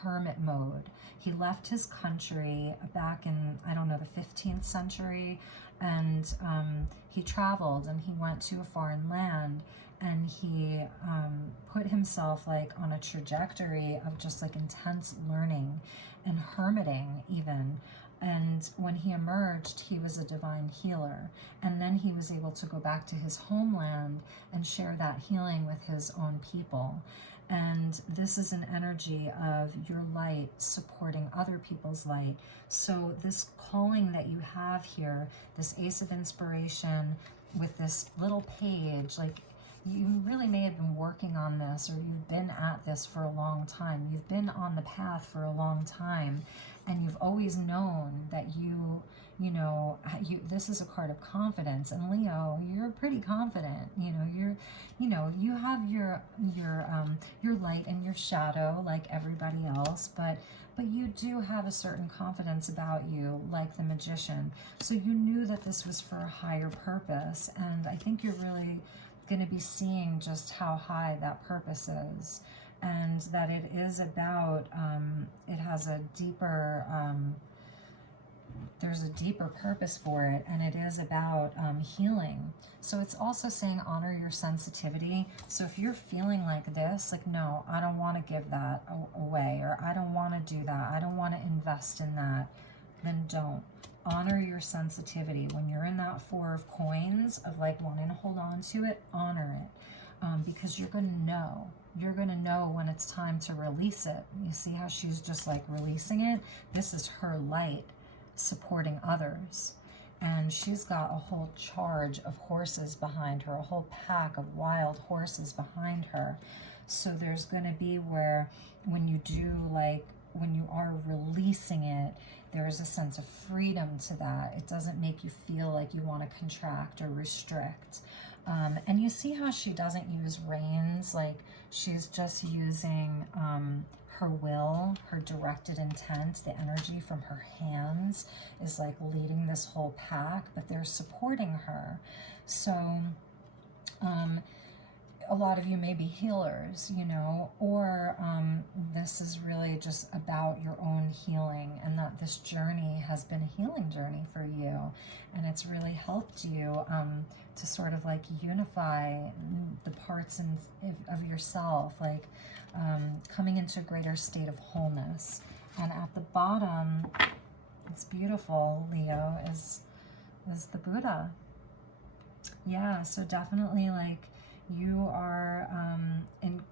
hermit mode. He left his country back in, I don't know, the 15th century, and he traveled, and he went to a foreign land, and he put himself like on a trajectory of just like intense learning and hermiting even. And when he emerged, he was a divine healer. And then he was able to go back to his homeland and share that healing with his own people. And this is an energy of your light supporting other people's light. So this calling that you have here, this Ace of Inspiration with this little page, like you really may have been working on this, or you've been at this for a long time. You've been on the path for a long time, and you've always known that you know, this is a card of confidence, and Leo, you're pretty confident. You know, you have your light and your shadow like everybody else, but you do have a certain confidence about you, like the Magician. So you knew that this was for a higher purpose, and I think you're really going to be seeing just how high that purpose is, and that it is about, it has a deeper, there's a deeper purpose for it, and it is about healing. So it's also saying honor your sensitivity. So if you're feeling like this, like, no, I don't want to give that away, or I don't want to do that, I don't want to invest in that, then don't. Honor your sensitivity. When you're in that Four of Coins of like wanting to hold on to it, honor it, because you're going to know. You're going to know when it's time to release it. You see how she's just like releasing it? This is her light supporting others, and she's got a whole charge of horses behind her, a whole pack of wild horses behind her. So there's going to be where when you do, like, when you are releasing it, there is a sense of freedom to that. It doesn't make you feel like you want to contract or restrict. And you see how she doesn't use reins, like she's just using her will, her directed intent. The energy from her hands is like leading this whole pack, but they're supporting her. So a lot of you may be healers, you know, or this is really just about your own healing, and that this journey has been a healing journey for you, and it's really helped you to sort of like unify the parts of yourself, like coming into a greater state of wholeness. And at the bottom, it's beautiful, Leo, is the Buddha. Yeah, so definitely like you are,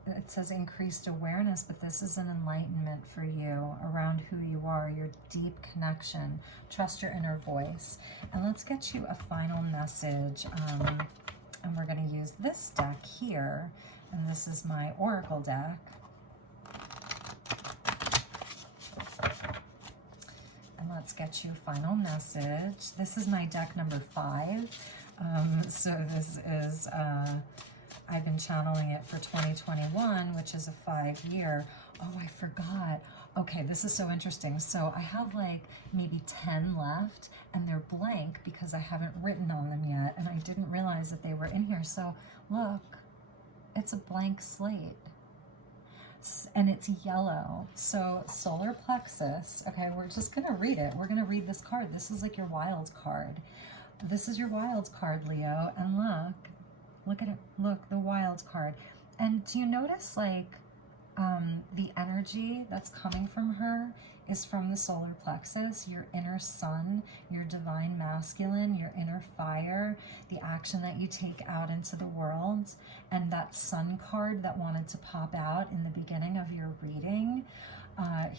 it says increased awareness, but this is an enlightenment for you around who you are, your deep connection. Trust your inner voice. And let's get you a final message. And we're going to use this deck here. And this is my Oracle deck. And let's get you a final message. This is my deck number 5. So this is, I've been channeling it for 2021, which is a 5-year. Oh, I forgot. Okay, this is so interesting. So I have like maybe 10 left, and they're blank because I haven't written on them yet, and I didn't realize that they were in here. So look, it's a blank slate. And it's yellow. So solar plexus. Okay, we're just going to read it. We're going to read this card. This is like your wild card. This is your wild card, Leo. And look at it. Look, the wild card. And do you notice like the energy that's coming from her is from the solar plexus, your inner sun, your divine masculine, your inner fire, the action that you take out into the world. And that sun card that wanted to pop out in the beginning of your reading.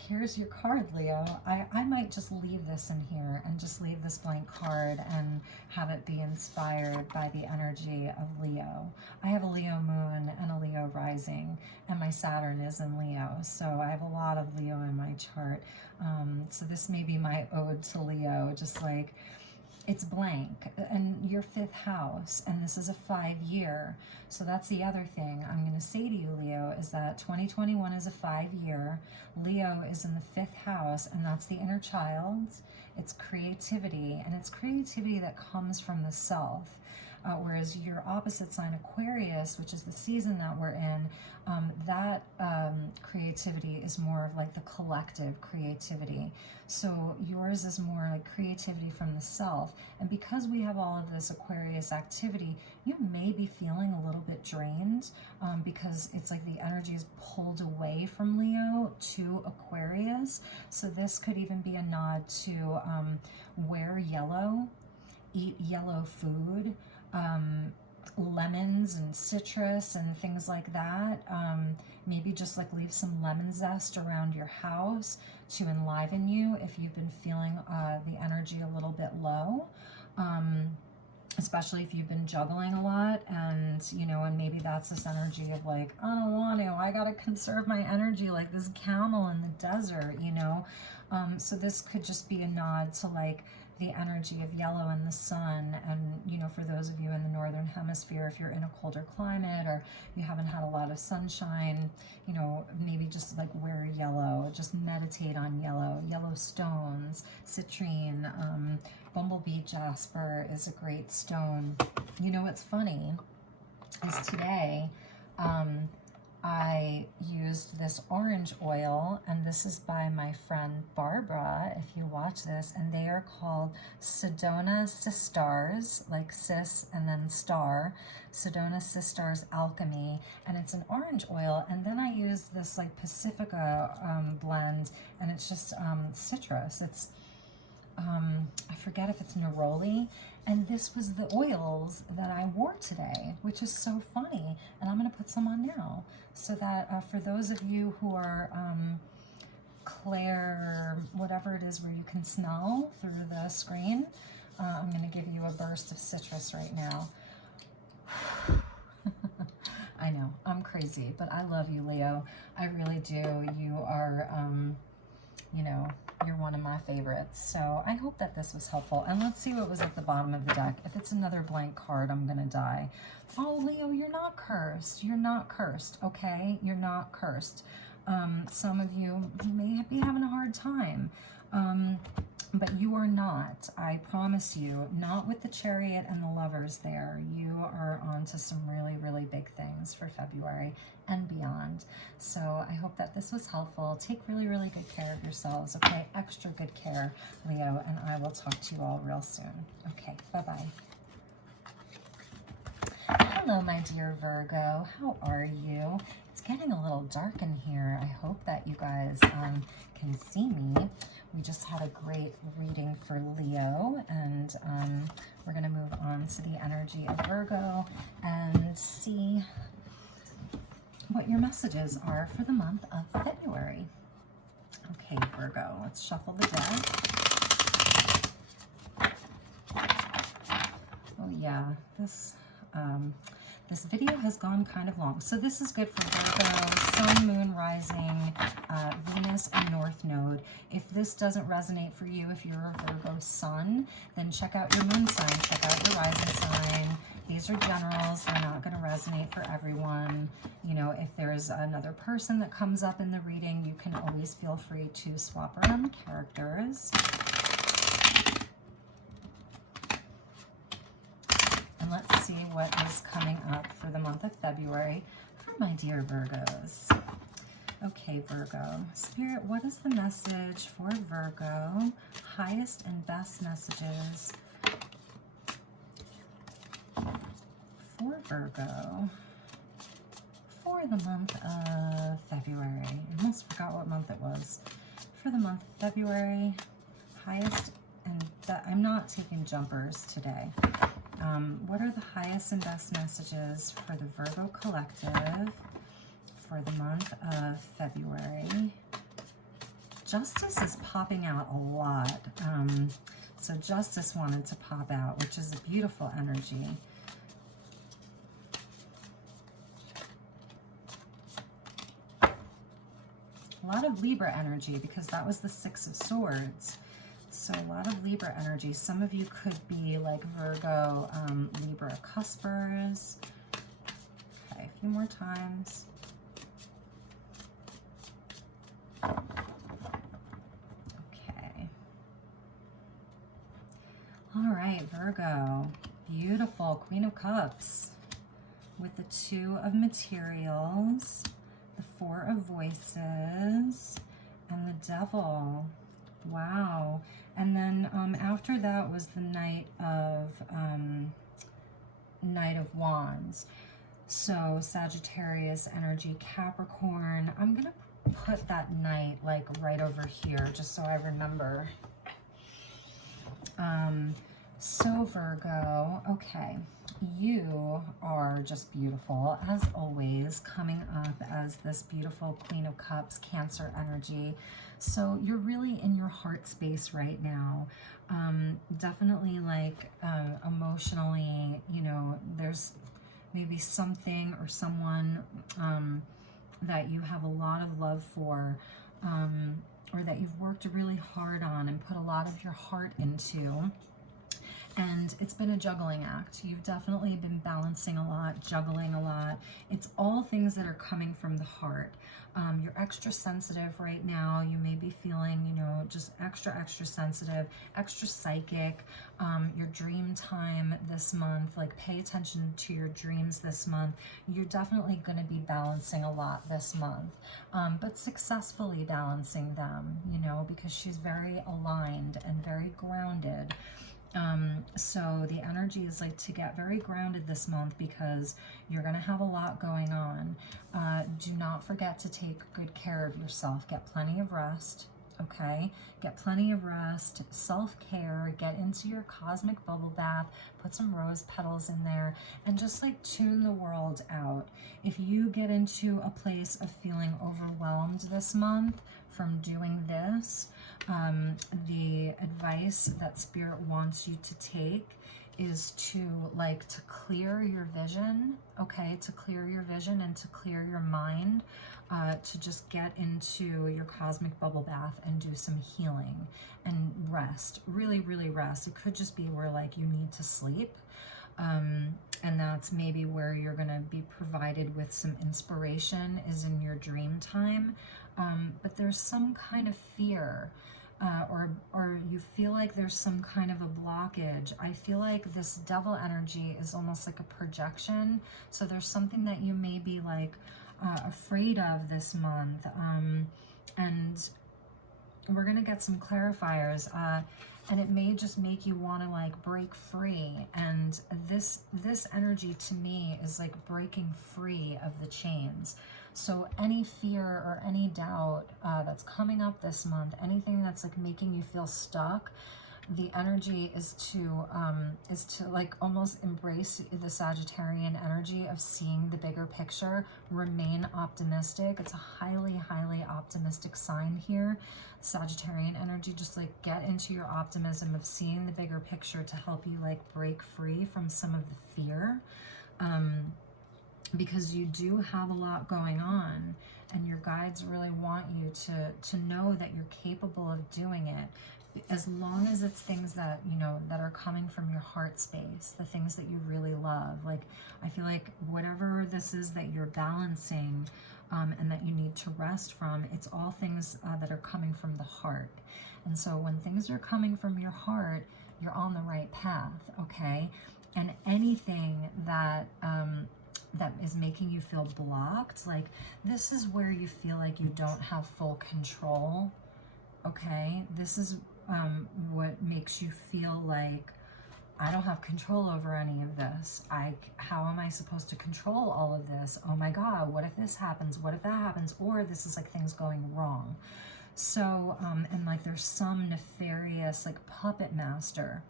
Here's your card, Leo. I might just leave this in here and just leave this blank card and have it be inspired by the energy of Leo. I have a Leo moon and a Leo rising, and my Saturn is in Leo, so I have a lot of Leo in my chart. So this may be my ode to Leo, just like it's blank, and your 5th house, and this is a 5-year. So that's the other thing I'm going to say to you, Leo, is that 2021 is a 5-year. Leo is in the 5th house, and that's the inner child. It's creativity, and it's creativity that comes from the self. Whereas your opposite sign, Aquarius, which is the season that we're in, that creativity is more of like the collective creativity. So yours is more like creativity from the self. And because we have all of this Aquarius activity, you may be feeling a little bit drained because it's like the energy is pulled away from Leo to Aquarius. So this could even be a nod to wear yellow, eat yellow food, lemons and citrus and things like that. Maybe just like leave some lemon zest around your house to enliven you if you've been feeling the energy a little bit low. Especially if you've been juggling a lot, and you know, and maybe that's this energy of like, I don't want to, I gotta conserve my energy like this camel in the desert, you know. So this could just be a nod to like the energy of yellow and the sun. And, you know, for those of you in the northern hemisphere, if you're in a colder climate or you haven't had a lot of sunshine, you know, maybe just like wear yellow, just meditate on yellow. Yellow stones, citrine, bumblebee jasper is a great stone. You know what's funny is today I used this orange oil, and this is by my friend Barbara, if you watch this, and they are called Sedona Sistars, like sis and then star, Sedona Sistars Alchemy, and it's an orange oil. And then I used this like Pacifica blend, and it's just citrus. It's I forget if it's neroli, and this was the oils that I wore today, which is so funny. And I'm going to put some on now, so that for those of you who are clair, whatever it is where you can smell through the screen, I'm going to give you a burst of citrus right now. I know, I'm crazy, but I love you, Leo. I really do. You are, you know, you're one of my favorites. So I hope that this was helpful. And let's see what was at the bottom of the deck. If it's another blank card, I'm going to die. Oh, Leo, you're not cursed. You're not cursed, okay? You're not cursed. Some of you may be having a hard time. But you are not, I promise you, not with the Chariot and the Lovers there. You are on to some really, really big things for February and beyond. So I hope that this was helpful. Take really, really good care of yourselves, okay? Extra good care, Leo, and I will talk to you all real soon. Okay, bye-bye. Hello, my dear Virgo. How are you? It's getting a little dark in here. I hope that you guys can see me. We just had a great reading for Leo, and we're going to move on to the energy of Virgo and see what your messages are for the month of February. Okay, Virgo, let's shuffle the deck. Oh yeah, this video has gone kind of long. So this is good for Virgo, Sun, Moon, Rising, Venus, and North Node. If this doesn't resonate for you, if you're a Virgo Sun, then check out your Moon sign, check out your Rising sign. These are generals. They're not going to resonate for everyone. You know, if there's another person that comes up in the reading, you can always feel free to swap around the characters. And let's see what is coming up for the month of February for my dear Virgos. Okay, Virgo. Spirit, what is the message for Virgo? Highest and best messages for Virgo for the month of February. I almost forgot what month it was. For the month of February, highest and I'm not taking jumpers today. What are the highest and best messages for the Virgo collective for the month of February? Justice is popping out a lot. So Justice wanted to pop out, which is a beautiful energy. A lot of Libra energy, because that was the Six of Swords. So a lot of Libra energy. Some of you could be like Virgo, Libra cuspers. Okay, a few more times. Okay. All right, Virgo. Beautiful Queen of Cups with the Two of Materials, the Four of Voices, and the Devil. Wow. And then after that was the Knight of Wands. So Sagittarius energy, Capricorn. I'm going to put that Knight like right over here just so I remember. So Virgo, okay, you are just beautiful as always, coming up as this beautiful Queen of Cups, Cancer energy. So you're really in your heart space right now. Definitely like emotionally, you know, there's maybe something or someone that you have a lot of love for. or that you've worked really hard on and put a lot of your heart into. And it's been a juggling act. You've definitely been balancing a lot, juggling a lot. It's all things that are coming from the heart. You're extra sensitive right now. You may be feeling, you know, just extra sensitive, extra psychic. Your dream time this month, like pay attention to your dreams this month. You're definitely going to be balancing a lot this month, but successfully balancing them, you know, because she's very aligned and very grounded. So the energy is like to get very grounded this month because you're going to have a lot going on. Do not forget to take good care of yourself. Get plenty of rest. Okay, get plenty of rest, self-care, get into your cosmic bubble bath, put some rose petals in there, and just like tune the world out. If you get into a place of feeling overwhelmed this month from doing this, the advice that Spirit wants you to take is to clear your vision, okay, to clear your vision and to clear your mind, to just get into your cosmic bubble bath and do some healing and rest, really rest. It could just be where like you need to sleep, and that's maybe where you're going to be provided with some inspiration is in your dream time, but there's some kind of fear, or you feel like there's some kind of a blockage. I feel like this devil energy is almost like a projection. So there's something that you may be like afraid of this month. And we're going to get some clarifiers. And it may just make you want to like break free. And this energy to me is like breaking free of the chains. So any fear or any doubt that's coming up this month, anything that's like making you feel stuck, the energy is to like almost embrace the Sagittarian energy of seeing the bigger picture, remain optimistic. It's a highly optimistic sign here. Sagittarian energy, just like get into your optimism of seeing the bigger picture to help you like break free from some of the fear. Because you do have a lot going on, and your guides really want you to know that you're capable of doing it, as long as it's things that, you know, that are coming from your heart space, the things that you really love. Like, I feel like whatever this is that you're balancing, and that you need to rest from, it's all things that are coming from the heart. And so when things are coming from your heart, you're on the right path, okay? And anything that that is making you feel blocked, like this is where you feel like you don't have full control, okay? This is what makes you feel like, I don't have control over any of this. How am I supposed to control all of this? Oh my God, what if this happens? What if that happens? Or this is like things going wrong. So, and like there's some nefarious like puppet master.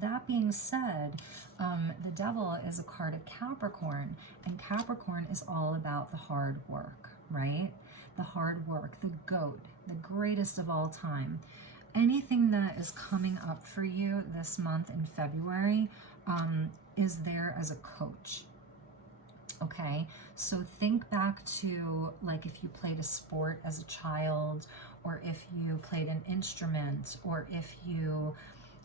That being said, the devil is a card of Capricorn, and Capricorn is all about the hard work, right? The hard work, the GOAT, the greatest of all time. Anything that is coming up for you this month in February is there as a coach. Okay, so think back to like if you played a sport as a child, or if you played an instrument, or if you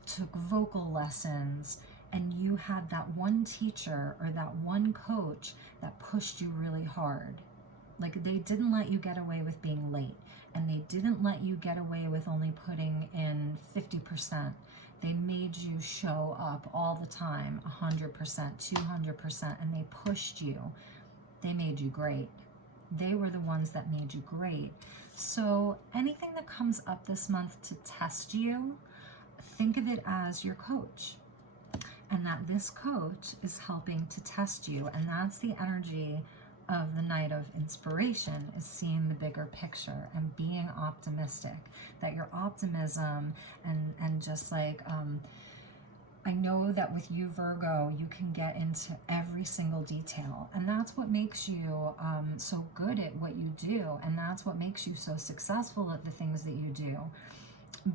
took vocal lessons and you had that one teacher or that one coach that pushed you really hard. Like they didn't let you get away with being late, and they didn't let you get away with only putting in 50%. They made you show up all the time, 100%, 200%, and they pushed you. They made you great. They were the ones that made you great. So anything that comes up this month to test you, think of it as your coach, and that this coach is helping to test you. And that's the energy of the Night of Inspiration, is seeing the bigger picture and being optimistic. That your optimism and just like, I know that with you, Virgo, you can get into every single detail. And that's what makes you so good at what you do. And that's what makes you so successful at the things that you do.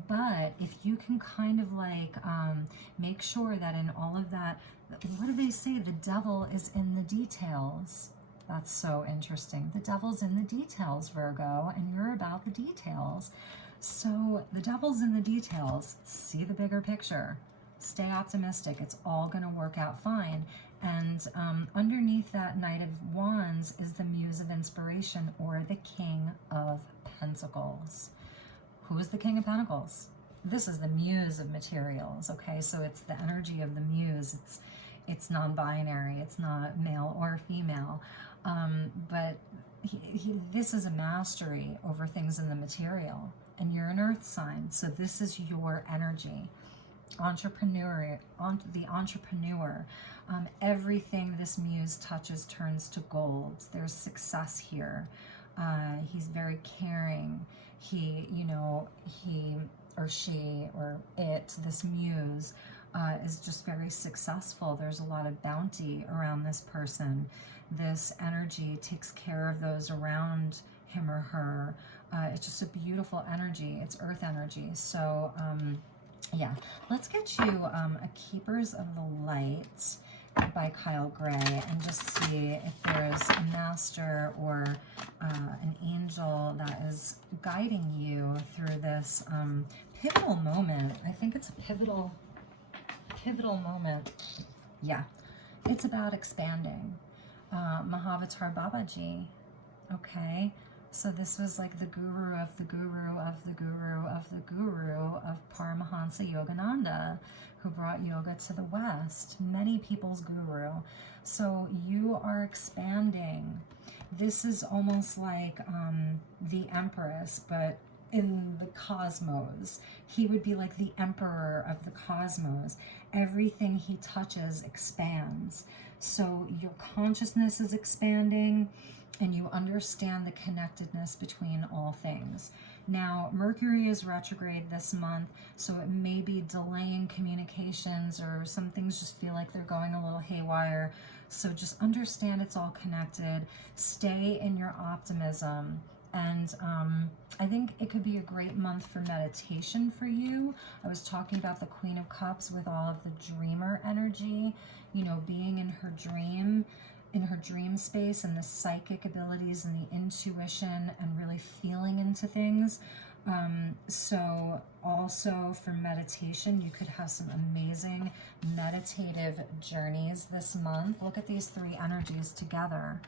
But if you can kind of like make sure that in all of that, what do they say? The devil is in the details. That's so interesting. The devil's in the details, Virgo, and you're about the details. So the devil's in the details. See the bigger picture. Stay optimistic. It's all going to work out fine. And underneath that Knight of Wands is the Muse of Inspiration, or the King of Pentacles. Who is the King of Pentacles? This is the Muse of materials, okay? So it's the energy of the Muse. It's non-binary. It's not male or female. But this is a mastery over things in the material. And you're an earth sign, so this is your energy. The entrepreneur. Everything this Muse touches turns to gold. There's success here. He's very caring. He or she or it, this Muse, is just very successful. There's a lot of bounty around this person. This energy takes care of those around him or her. It's just a beautiful energy. It's earth energy. So yeah, let's get you a Keepers of the Light by Kyle Gray, and just see if there's a master or an angel that is guiding you through this pivotal moment. I think it's a pivotal moment. Yeah, it's about expanding. Mahavatar Babaji. Okay, so this was like the guru of the guru of the guru of the guru of Paramahansa Yogananda, who brought yoga to the West, many people's guru. So you are expanding. This is almost like the Empress, but in the cosmos. He would be like the emperor of the cosmos. Everything he touches expands. So your consciousness is expanding, and you understand the connectedness between all things. Now, Mercury is retrograde this month, so it may be delaying communications, or some things just feel like they're going a little haywire. So just understand it's all connected. Stay in your optimism. And I think it could be a great month for meditation for you. I was talking about the Queen of Cups with all of the dreamer energy, you know, being in her dream space, and the psychic abilities and the intuition, and really feeling into things. So also for meditation, you could have some amazing meditative journeys this month. Look at these three energies together,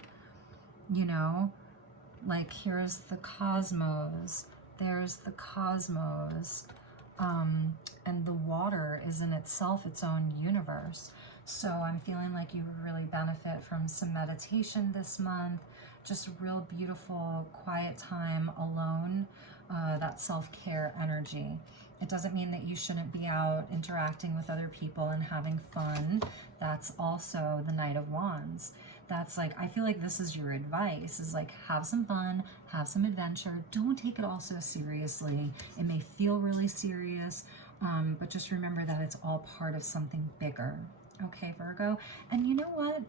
you know, like here's the cosmos, there's the cosmos, and the water is in itself its own universe. So I'm feeling like you would really benefit from some meditation this month, just real beautiful quiet time alone, that self-care energy. It doesn't mean that you shouldn't be out interacting with other people and having fun. That's also the Knight of Wands. That's like, I feel like this is your advice, is like, have some fun, have some adventure. Don't take it all so seriously. It may feel really serious, but just remember that it's all part of something bigger. Okay, Virgo. And you know what?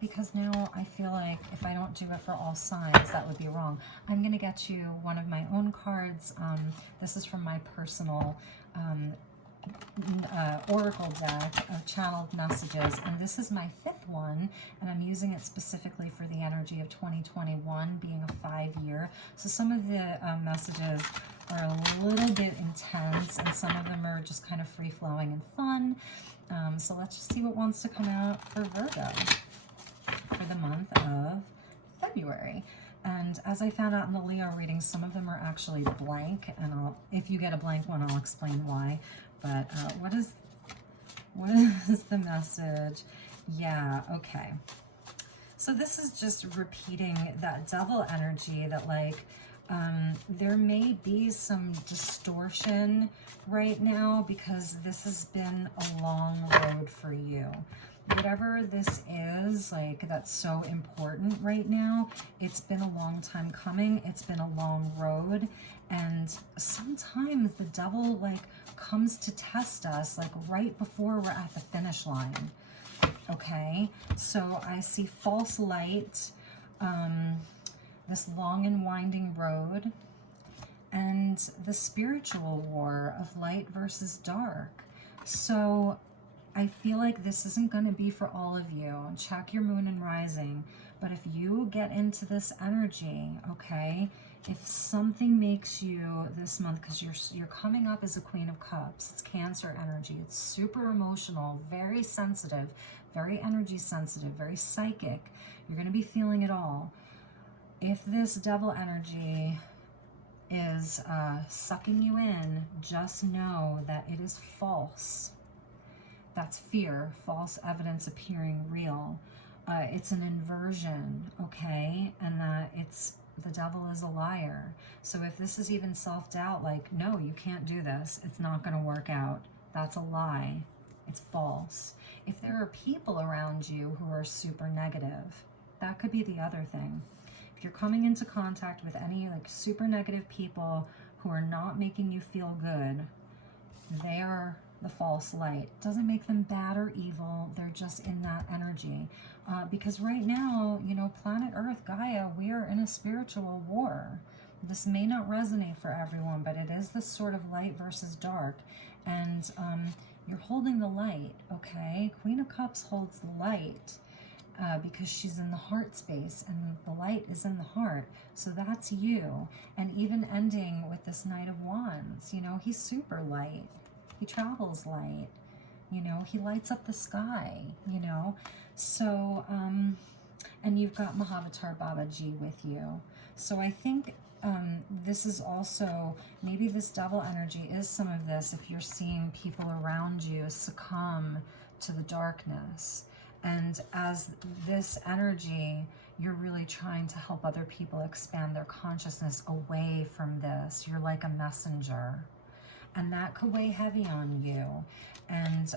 Because now I feel like if I don't do it for all signs, that would be wrong. I'm going to get you one of my own cards. This is from my personal oracle deck of channeled messages, and this is my 5th one, and I'm using it specifically for the energy of 2021 being a 5-year. So some of the messages are a little bit intense, and some of them are just kind of free-flowing and fun. So let's just see what wants to come out for Virgo for the month of February. And as I found out in the Leo reading, some of them are actually blank, and if you get a blank one, I'll explain why. But what is the message? Yeah, okay. So this is just repeating that devil energy that, like, there may be some distortion right now because this has been a long road for you. Whatever this is, like, that's so important right now, it's been a long time coming. It's been a long road. And sometimes the devil, like, comes to test us, like, right before we're at the finish line. Okay? So I see false light, this long and winding road, and the spiritual war of light versus dark. So I feel like this isn't going to be for all of you. Check your moon and rising. But if you get into this energy, okay, if something makes you this month, because you're coming up as a Queen of Cups, it's Cancer energy, it's super emotional, very sensitive, very energy sensitive, very psychic. You're going to be feeling it all. If this Devil energy is sucking you in, just know that it is false. That's fear, false evidence appearing real. It's an inversion, okay? And that the devil is a liar. So if this is even self-doubt, like, no, you can't do this, it's not going to work out, that's a lie. It's false. If there are people around you who are super negative, that could be the other thing. If you're coming into contact with any like super negative people who are not making you feel good, they are the false light. It doesn't make them bad or evil. They're just in that energy. Because right now, you know, planet Earth, Gaia, we are in a spiritual war. This may not resonate for everyone, but it is this sort of light versus dark. And you're holding the light, okay? Queen of Cups holds the light because she's in the heart space, and the light is in the heart. So that's you. And even ending with this Knight of Wands, you know, he's super light. He travels light, you know, he lights up the sky, you know. So, and you've got Mahavatar Babaji with you. So I think this is also, maybe this devil energy is some of this if you're seeing people around you succumb to the darkness. And as this energy, you're really trying to help other people expand their consciousness away from this. You're like a messenger. And that could weigh heavy on you. And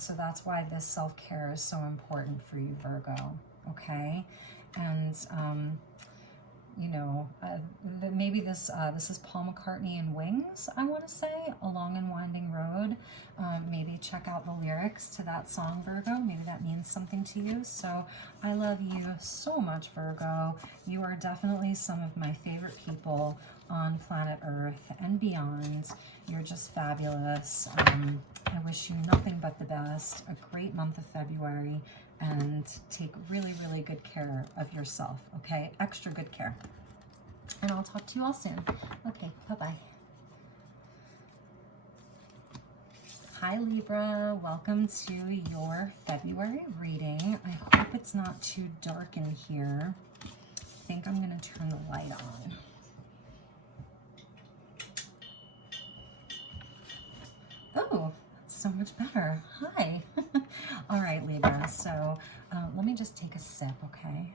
so that's why this self-care is so important for you, Virgo, okay? And, you know, maybe this is Paul McCartney and Wings, I want to say, A Long and Winding Road. Maybe check out the lyrics to that song, Virgo. Maybe that means something to you. So I love you so much, Virgo. You are definitely some of my favorite people on planet Earth and beyond. You're just fabulous. I wish you nothing but the best, a great month of February, and take really, really good care of yourself, okay? Extra good care. And I'll talk to you all soon. Okay, bye-bye. Hi, Libra. Welcome to your February reading. I hope it's not too dark in here. I think I'm going to turn the light on. Oh, that's so much better. Hi. All right, Libra. So let me just take a sip, okay?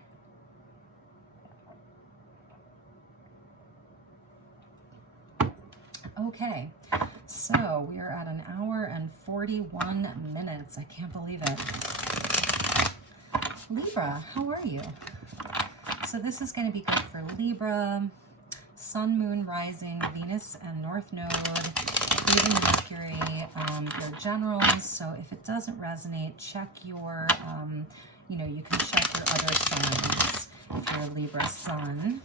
Okay, so we are at 1 hour and 41 minutes. I can't believe it. Libra, how are you? So this is going to be good for Libra, Sun, Moon, Rising, Venus, and North Node, even Mercury, your generals. So if it doesn't resonate, check your, you know, you can check your other signs if you're a Libra Sun.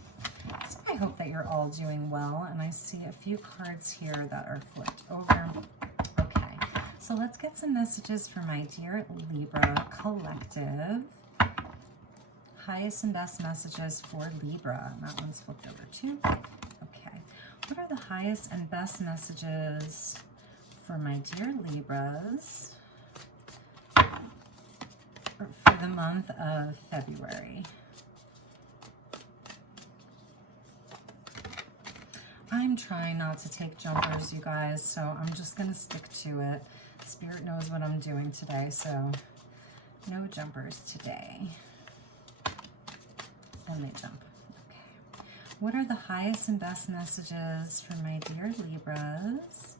So I hope that you're all doing well, and I see a few cards here that are flipped over. Okay, so let's get some messages for my dear Libra collective. Highest and best messages for Libra. That one's flipped over too. Okay, what are the highest and best messages for my dear Libras for the month of February? I'm trying not to take jumpers, you guys, so I'm just going to stick to it. Spirit knows what I'm doing today, so no jumpers today. And they jump. Okay. What are the highest and best messages for my dear Libras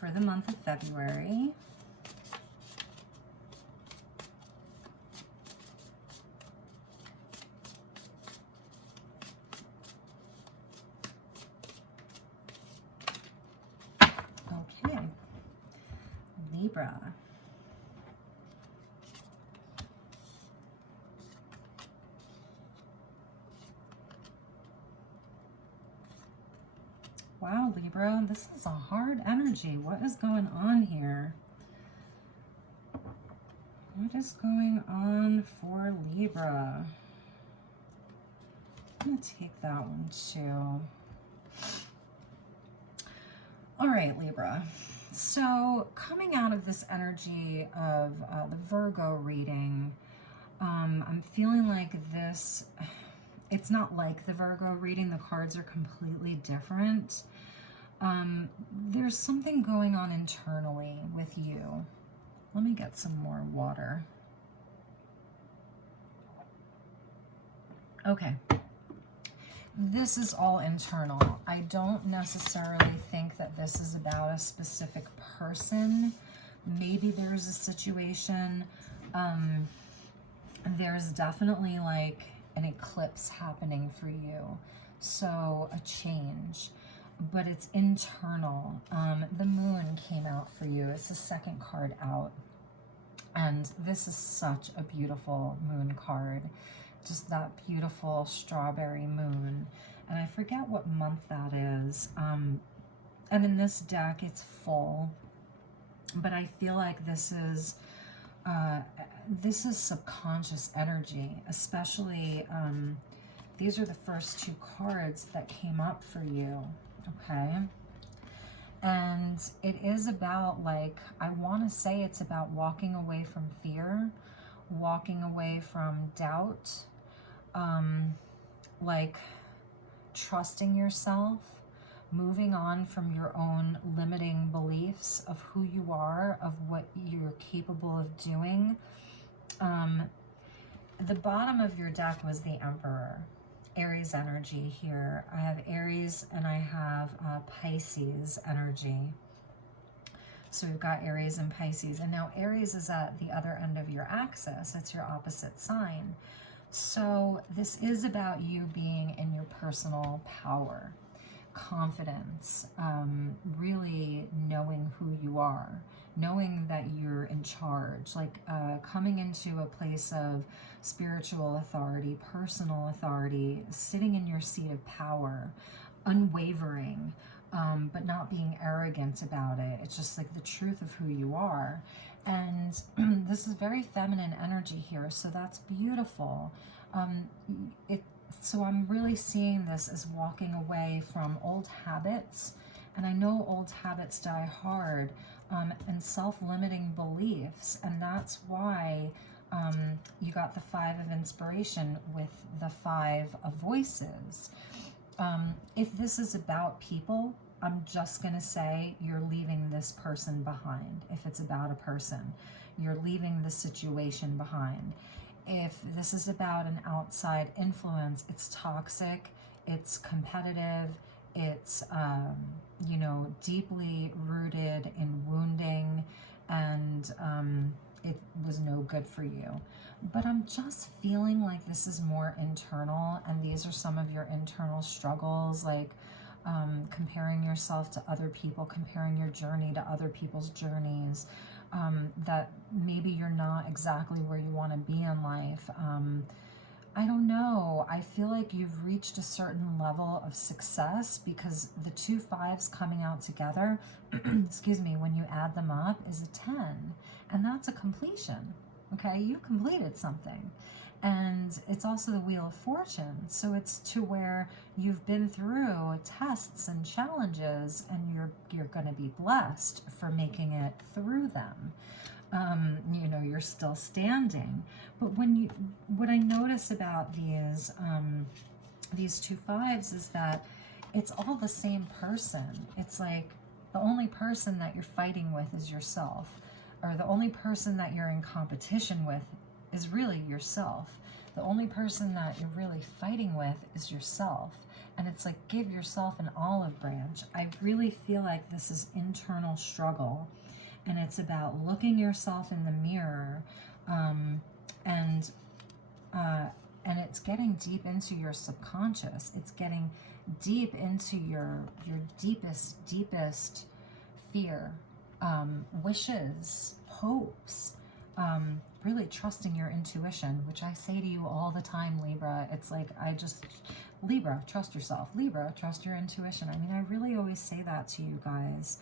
for the month of February? Okay. Libra. Wow, Libra, this is a hard energy. What is going on here? What is going on for Libra? I'm going to take that one too. All right, Libra. So coming out of this energy of the Virgo reading, I'm feeling like this, it's not like the Virgo reading. The cards are completely different. There's something going on internally with you. Let me get some more water. Okay. This is all internal. I don't necessarily think that this is about a specific person. Maybe there's a situation. There's definitely like an eclipse happening for you. So a change. But it's internal. The moon came out for you. It's the second card out. And this is such a beautiful moon card. Just that beautiful strawberry moon. And I forget what month that is. And in this deck, it's full. But I feel like this is subconscious energy. Especially, these are the first two cards that came up for you. Okay? And it is about, like, I want to say it's about walking away from fear, walking away from doubt, like trusting yourself, moving on from your own limiting beliefs of who you are, of what you're capable of doing. The bottom of your deck was the Emperor. Aries energy here. I have Aries and I have Pisces energy. So we've got Aries and Pisces. And now Aries is at the other end of your axis. It's your opposite sign. So this is about you being in your personal power, confidence, really knowing who you are, knowing that you're in charge, like coming into a place of spiritual authority, personal authority, sitting in your seat of power, unwavering, but not being arrogant about it. It's just like the truth of who you are. And this is very feminine energy here, so that's beautiful. So I'm really seeing this as walking away from old habits, and I know old habits die hard, and self-limiting beliefs, and that's why you got the Five of Inspiration with the Five of Voices. If this is about people, I'm just going to say you're leaving this person behind. If it's about a person, you're leaving the situation behind. If this is about an outside influence, it's toxic, it's competitive, it's, you know, deeply rooted in wounding, and it was no good for you. But I'm just feeling like this is more internal, and these are some of your internal struggles, like comparing yourself to other people, comparing your journey to other people's journeys, that maybe you're not exactly where you want to be in life. I don't know. I feel like you've reached a certain level of success because the two fives coming out together, excuse me, when you add them up is a 10. And that's a completion. Okay, you completed something. And it's also the Wheel of Fortune. So it's to where you've been through tests and challenges, and you're going to be blessed for making it through them. You know, you're still standing. But what I notice about these two fives is that it's all the same person. It's like the only person that you're fighting with is yourself, or the only person that you're in competition with is really yourself. The only person that you're really fighting with is yourself. And it's like, give yourself an olive branch. I really feel like this is internal struggle. And it's about looking yourself in the mirror, and it's getting deep into your subconscious. It's getting deep into your deepest fear, wishes, hopes, really trusting your intuition, which I say to you all the time, Libra. It's like, Libra, trust yourself. Libra, trust your intuition. I mean, I really always say that to you guys.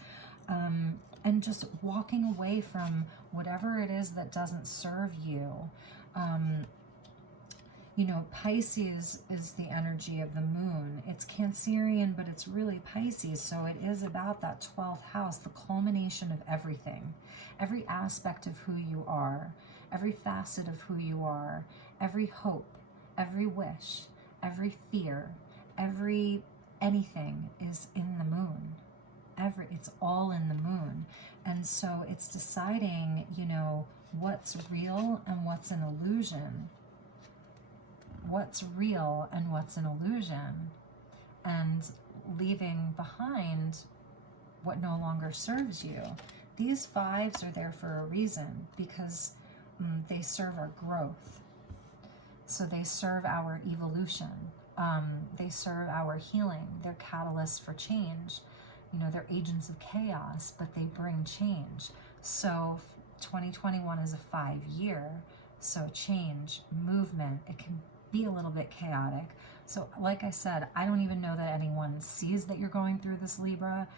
And just walking away from whatever it is that doesn't serve you. You know, Pisces is the energy of the moon. It's Cancerian, but it's really Pisces. So it is about that 12th house, the culmination of everything, every aspect of who you are, every facet of who you are, every hope, every wish, every fear, every anything is in the moon. It's all in the moon. And so it's deciding, you know, what's real and what's an illusion. What's real and what's an illusion, and leaving behind what no longer serves you. These fives are there for a reason, because they serve our growth. So they serve our evolution. They serve our healing. They're catalysts for change. You know, they're agents of chaos, but they bring change. So 2021 is a 5-year. So change, movement, it can be a little bit chaotic. So like I said, I don't even know that anyone sees that you're going through this, Libra.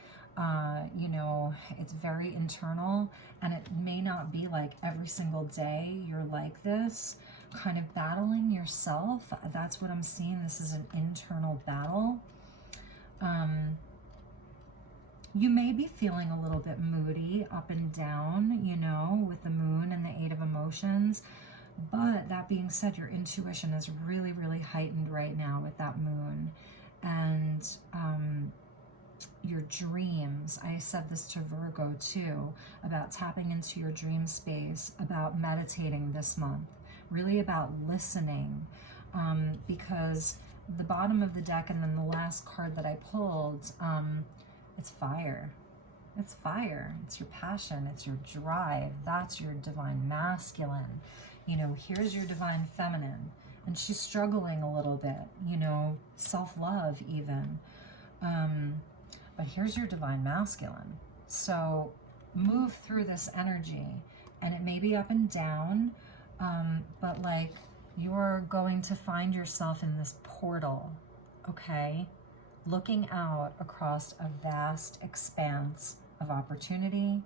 You know, it's very internal, and it may not be like every single day you're like this, kind of battling yourself. That's what I'm seeing. This is an internal battle. You may be feeling a little bit moody, up and down, you know, with the moon and the 8 of emotions. But that being said, your intuition is really, really heightened right now with that moon. And your dreams, I said this to Virgo too, about tapping into your dream space, about meditating this month, really about listening, because the bottom of the deck and then the last card that I pulled, it's fire. It's fire. It's your passion. It's your drive. That's your divine masculine. You know, here's your divine feminine, and she's struggling a little bit, you know, self-love even. But here's your divine masculine. So move through this energy, and it may be up and down, but like you're going to find yourself in this portal, okay? Looking out across a vast expanse of opportunity,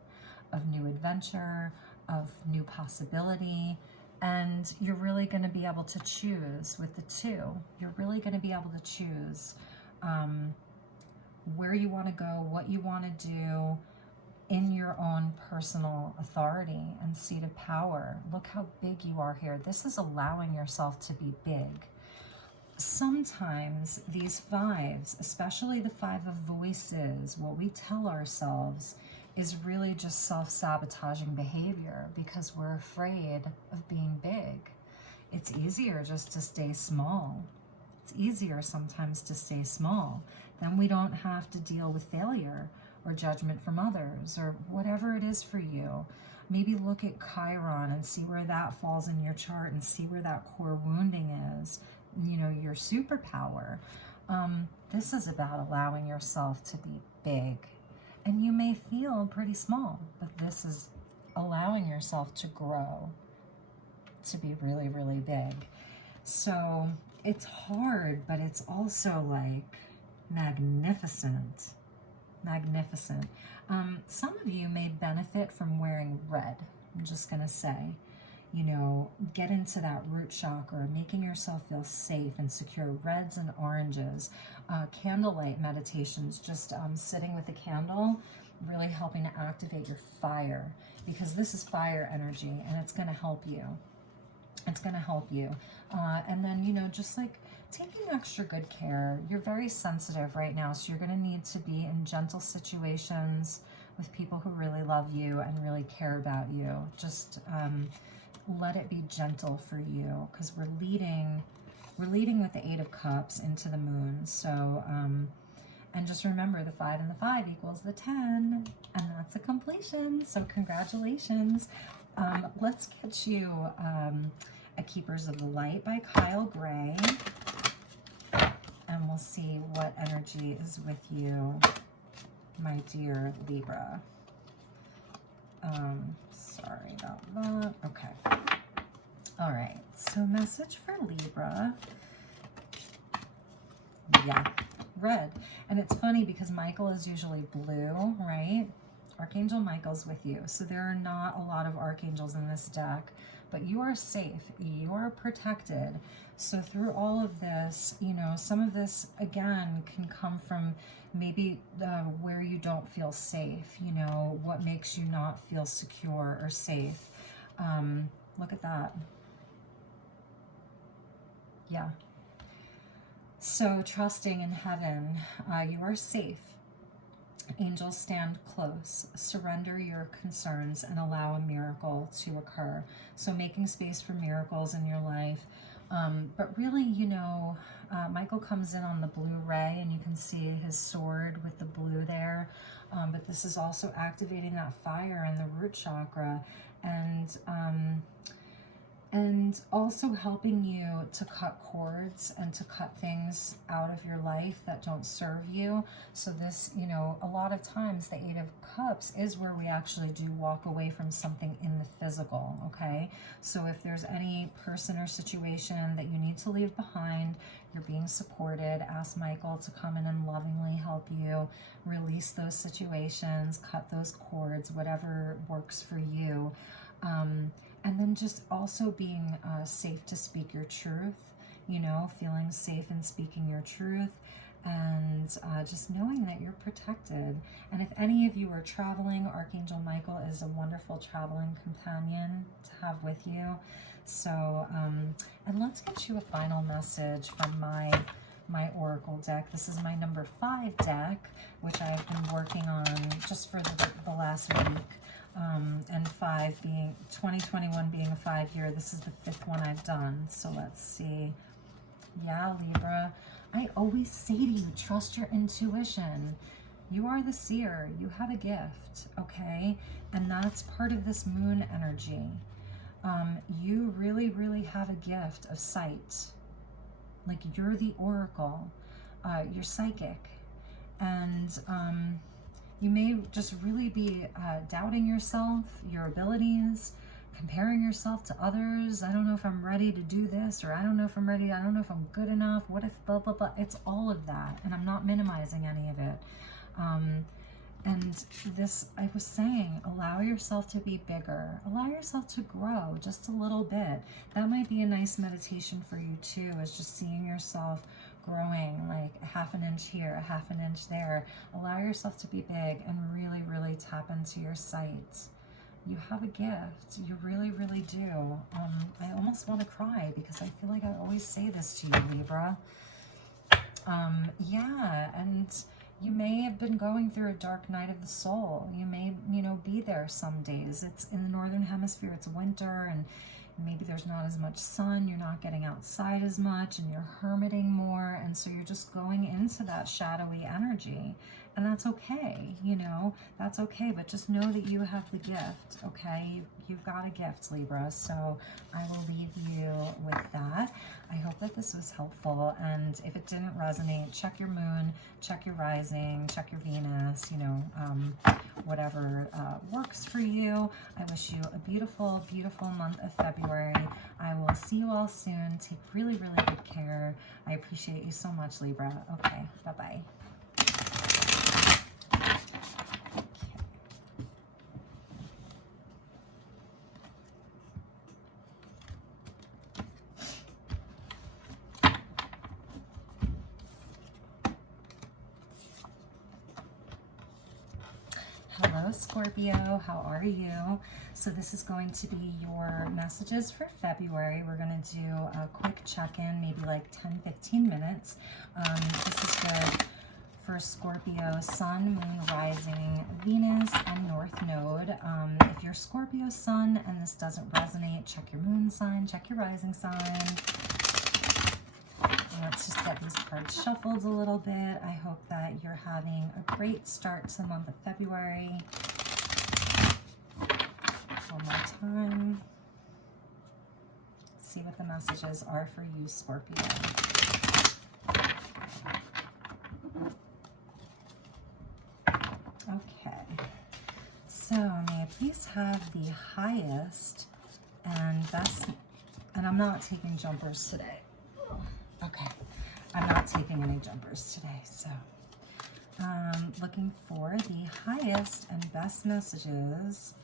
of new adventure, of new possibility. And you're really going to be able to choose with the 2. You're really going to be able to choose where you want to go, what you want to do in your own personal authority and seat of power. Look how big you are here. This is allowing yourself to be big. Sometimes these 5s, especially the 5 of voices, what we tell ourselves is really just self-sabotaging behavior because we're afraid of being big. It's easier just to stay small. It's easier sometimes to stay small. Then we don't have to deal with failure or judgment from others or whatever it is for you. Maybe look at Chiron and see where that falls in your chart and see where that core wounding is, you know, your superpower. This is about allowing yourself to be big. And you may feel pretty small, but this is allowing yourself to grow, to be really, really big. So it's hard, but it's also like magnificent. Magnificent. Some of you may benefit from wearing red. I'm just going to say, you know, get into that root chakra, making yourself feel safe and secure. Reds and oranges. Candlelight meditations, just sitting with a candle, really helping to activate your fire, because this is fire energy and it's going to help you. It's going to help you. And then, you know, just like taking extra good care. You're very sensitive right now, so you're going to need to be in gentle situations with people who really love you and really care about you. Just let it be gentle for you, because we're leading with the 8 of Cups into the moon. So, and just remember, the 5 and the 5 equals the 10, and that's a completion. So congratulations. Let's get you a Keepers of the Light by Kyle Gray, and we'll see what energy is with you, my dear Libra. Sorry about that. Okay. All right. So message for Libra. Yeah, red. And it's funny because Michael is usually blue, right? Archangel Michael's with you. So there are not a lot of archangels in this deck, but you are safe, you are protected. So through all of this, you know, some of this again can come from maybe where you don't feel safe, you know, what makes you not feel secure or safe. Look at that. Yeah. So trusting in heaven, you are safe. Angels stand close. Surrender your concerns and allow a miracle to occur. So making space for miracles in your life. But really, you know, Michael comes in on the blue ray, and you can see his sword with the blue there. But this is also activating that fire in the root chakra, and also helping you to cut cords and to cut things out of your life that don't serve you. So this, you know, a lot of times the Eight of Cups is where we actually do walk away from something in the physical, okay? So if there's any person or situation that you need to leave behind, you're being supported, ask Michael to come in and lovingly help you release those situations, cut those cords, whatever works for you. And then just also being safe to speak your truth, you know, feeling safe in speaking your truth, and just knowing that you're protected. And if any of you are traveling, Archangel Michael is a wonderful traveling companion to have with you. So, and let's get you a final message from my Oracle deck. This is my number 5 deck, which I've been working on just for the last week. And 5 being 2021 being a 5-year, this is the 5th one I've done. So let's see. Yeah, Libra, I always say to you, trust your intuition. You are the seer. You have a gift, okay? And that's part of this moon energy. You really, really have a gift of sight. Like, you're the oracle. You're psychic. And you may just really be doubting yourself, your abilities, comparing yourself to others. I don't know if I'm ready to do this, or I don't know if I'm ready, I don't know if I'm good enough, what if blah, blah, blah. It's all of that, and I'm not minimizing any of it. And this, I was saying, allow yourself to be bigger. Allow yourself to grow just a little bit. That might be a nice meditation for you too, is just seeing yourself growing, like a half an inch here, a half an inch there. Allow yourself to be big and really, really tap into your sight. You have a gift. You really, really do. I almost want to cry because I feel like I always say this to you, Libra. Yeah, and you may have been going through a dark night of the soul. You may, you know, be there some days. It's in the northern hemisphere, it's winter, and maybe there's not as much sun, you're not getting outside as much, and you're hermiting more, and so you're just going into that shadowy energy. And that's okay, you know, that's okay, but just know that you have the gift, okay? You've got a gift, Libra, so I will leave you with that. I hope that this was helpful, and if it didn't resonate, check your moon, check your rising, check your Venus, you know, whatever works for you. I wish you a beautiful, beautiful month of February. I will see you all soon. Take really, really good care. I appreciate you so much, Libra. Okay, bye-bye. Hello, Scorpio. How are you? So this is going to be your messages for February. We're going to do a quick check-in, maybe like 10-15 minutes. This is good for Scorpio, Sun, Moon, Rising, Venus, and North Node. If you're Scorpio Sun and this doesn't resonate, check your Moon sign, check your Rising sign. Let's just get these cards shuffled a little bit. I hope that you're having a great start to the month of February. One more time. Let's see what the messages are for you, Scorpio. Okay. So may I please have the highest and best, and I'm not taking jumpers today. Okay, I'm not taking any jumpers today, so looking for the highest and best messages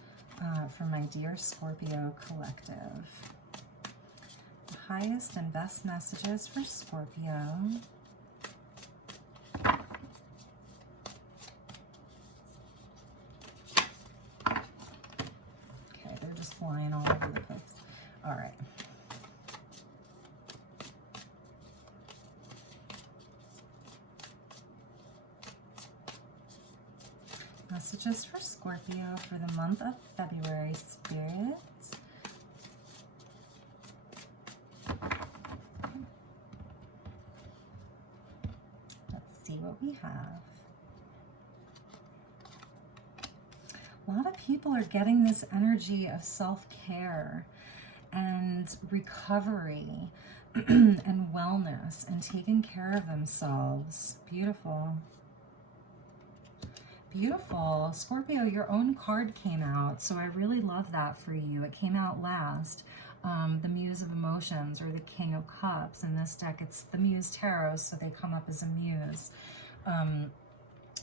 for my dear Scorpio collective. The highest and best messages for Scorpio. Okay, they're just flying all over the place. All right. Messages for Scorpio for the month of February, Spirit. Let's see what we have. A lot of people are getting this energy of self-care and recovery and wellness and taking care of themselves. Beautiful. Beautiful. Scorpio, your own card came out, so I really love that for you. It came out last. The Muse of Emotions, or the King of Cups. In this deck, it's the Muse Tarot, so they come up as a muse.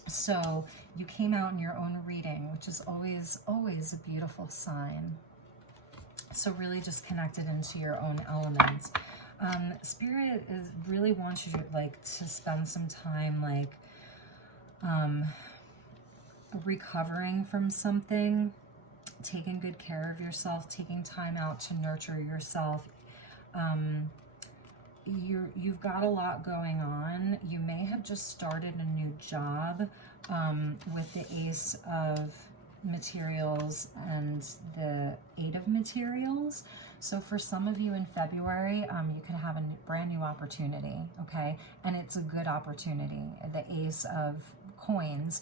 So you came out in your own reading, which is always a beautiful sign. So really just connected into your own elements. Spirit really wants you to spend some time recovering from something, taking good care of yourself, taking time out to nurture yourself. You've got a lot going on. You may have just started a new job with the Ace of Materials and the Eight of Materials. So for some of you in February, you can have a brand new opportunity, okay? And it's a good opportunity. The Ace of Coins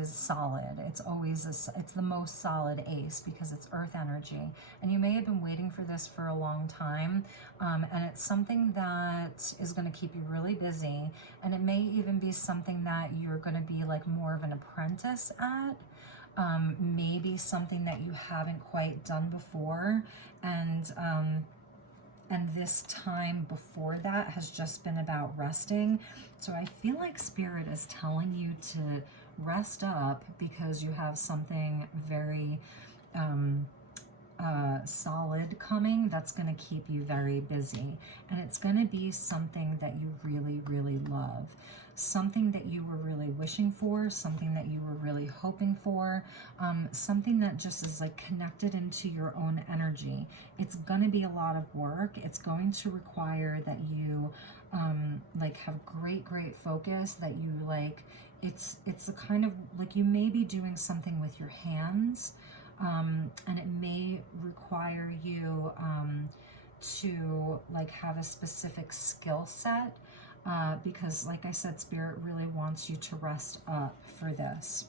is solid. It's always it's the most solid ace because it's earth energy. And you may have been waiting for this for a long time. And it's something that is going to keep you really busy. And it may even be something that you're going to be more of an apprentice at. Maybe something that you haven't quite done before, and this time before that has just been about resting. So I feel like Spirit is telling you to rest up because you have something very solid coming that's going to keep you very busy, and it's going to be something that you really love. Something that you were really wishing for, something that you were really hoping for, something that just is connected into your own energy. It's going to be a lot of work. It's going to require that you have great focus, that you it's a kind of you may be doing something with your hands, and it may require you to have a specific skill set. Because like I said, Spirit really wants you to rest up for this.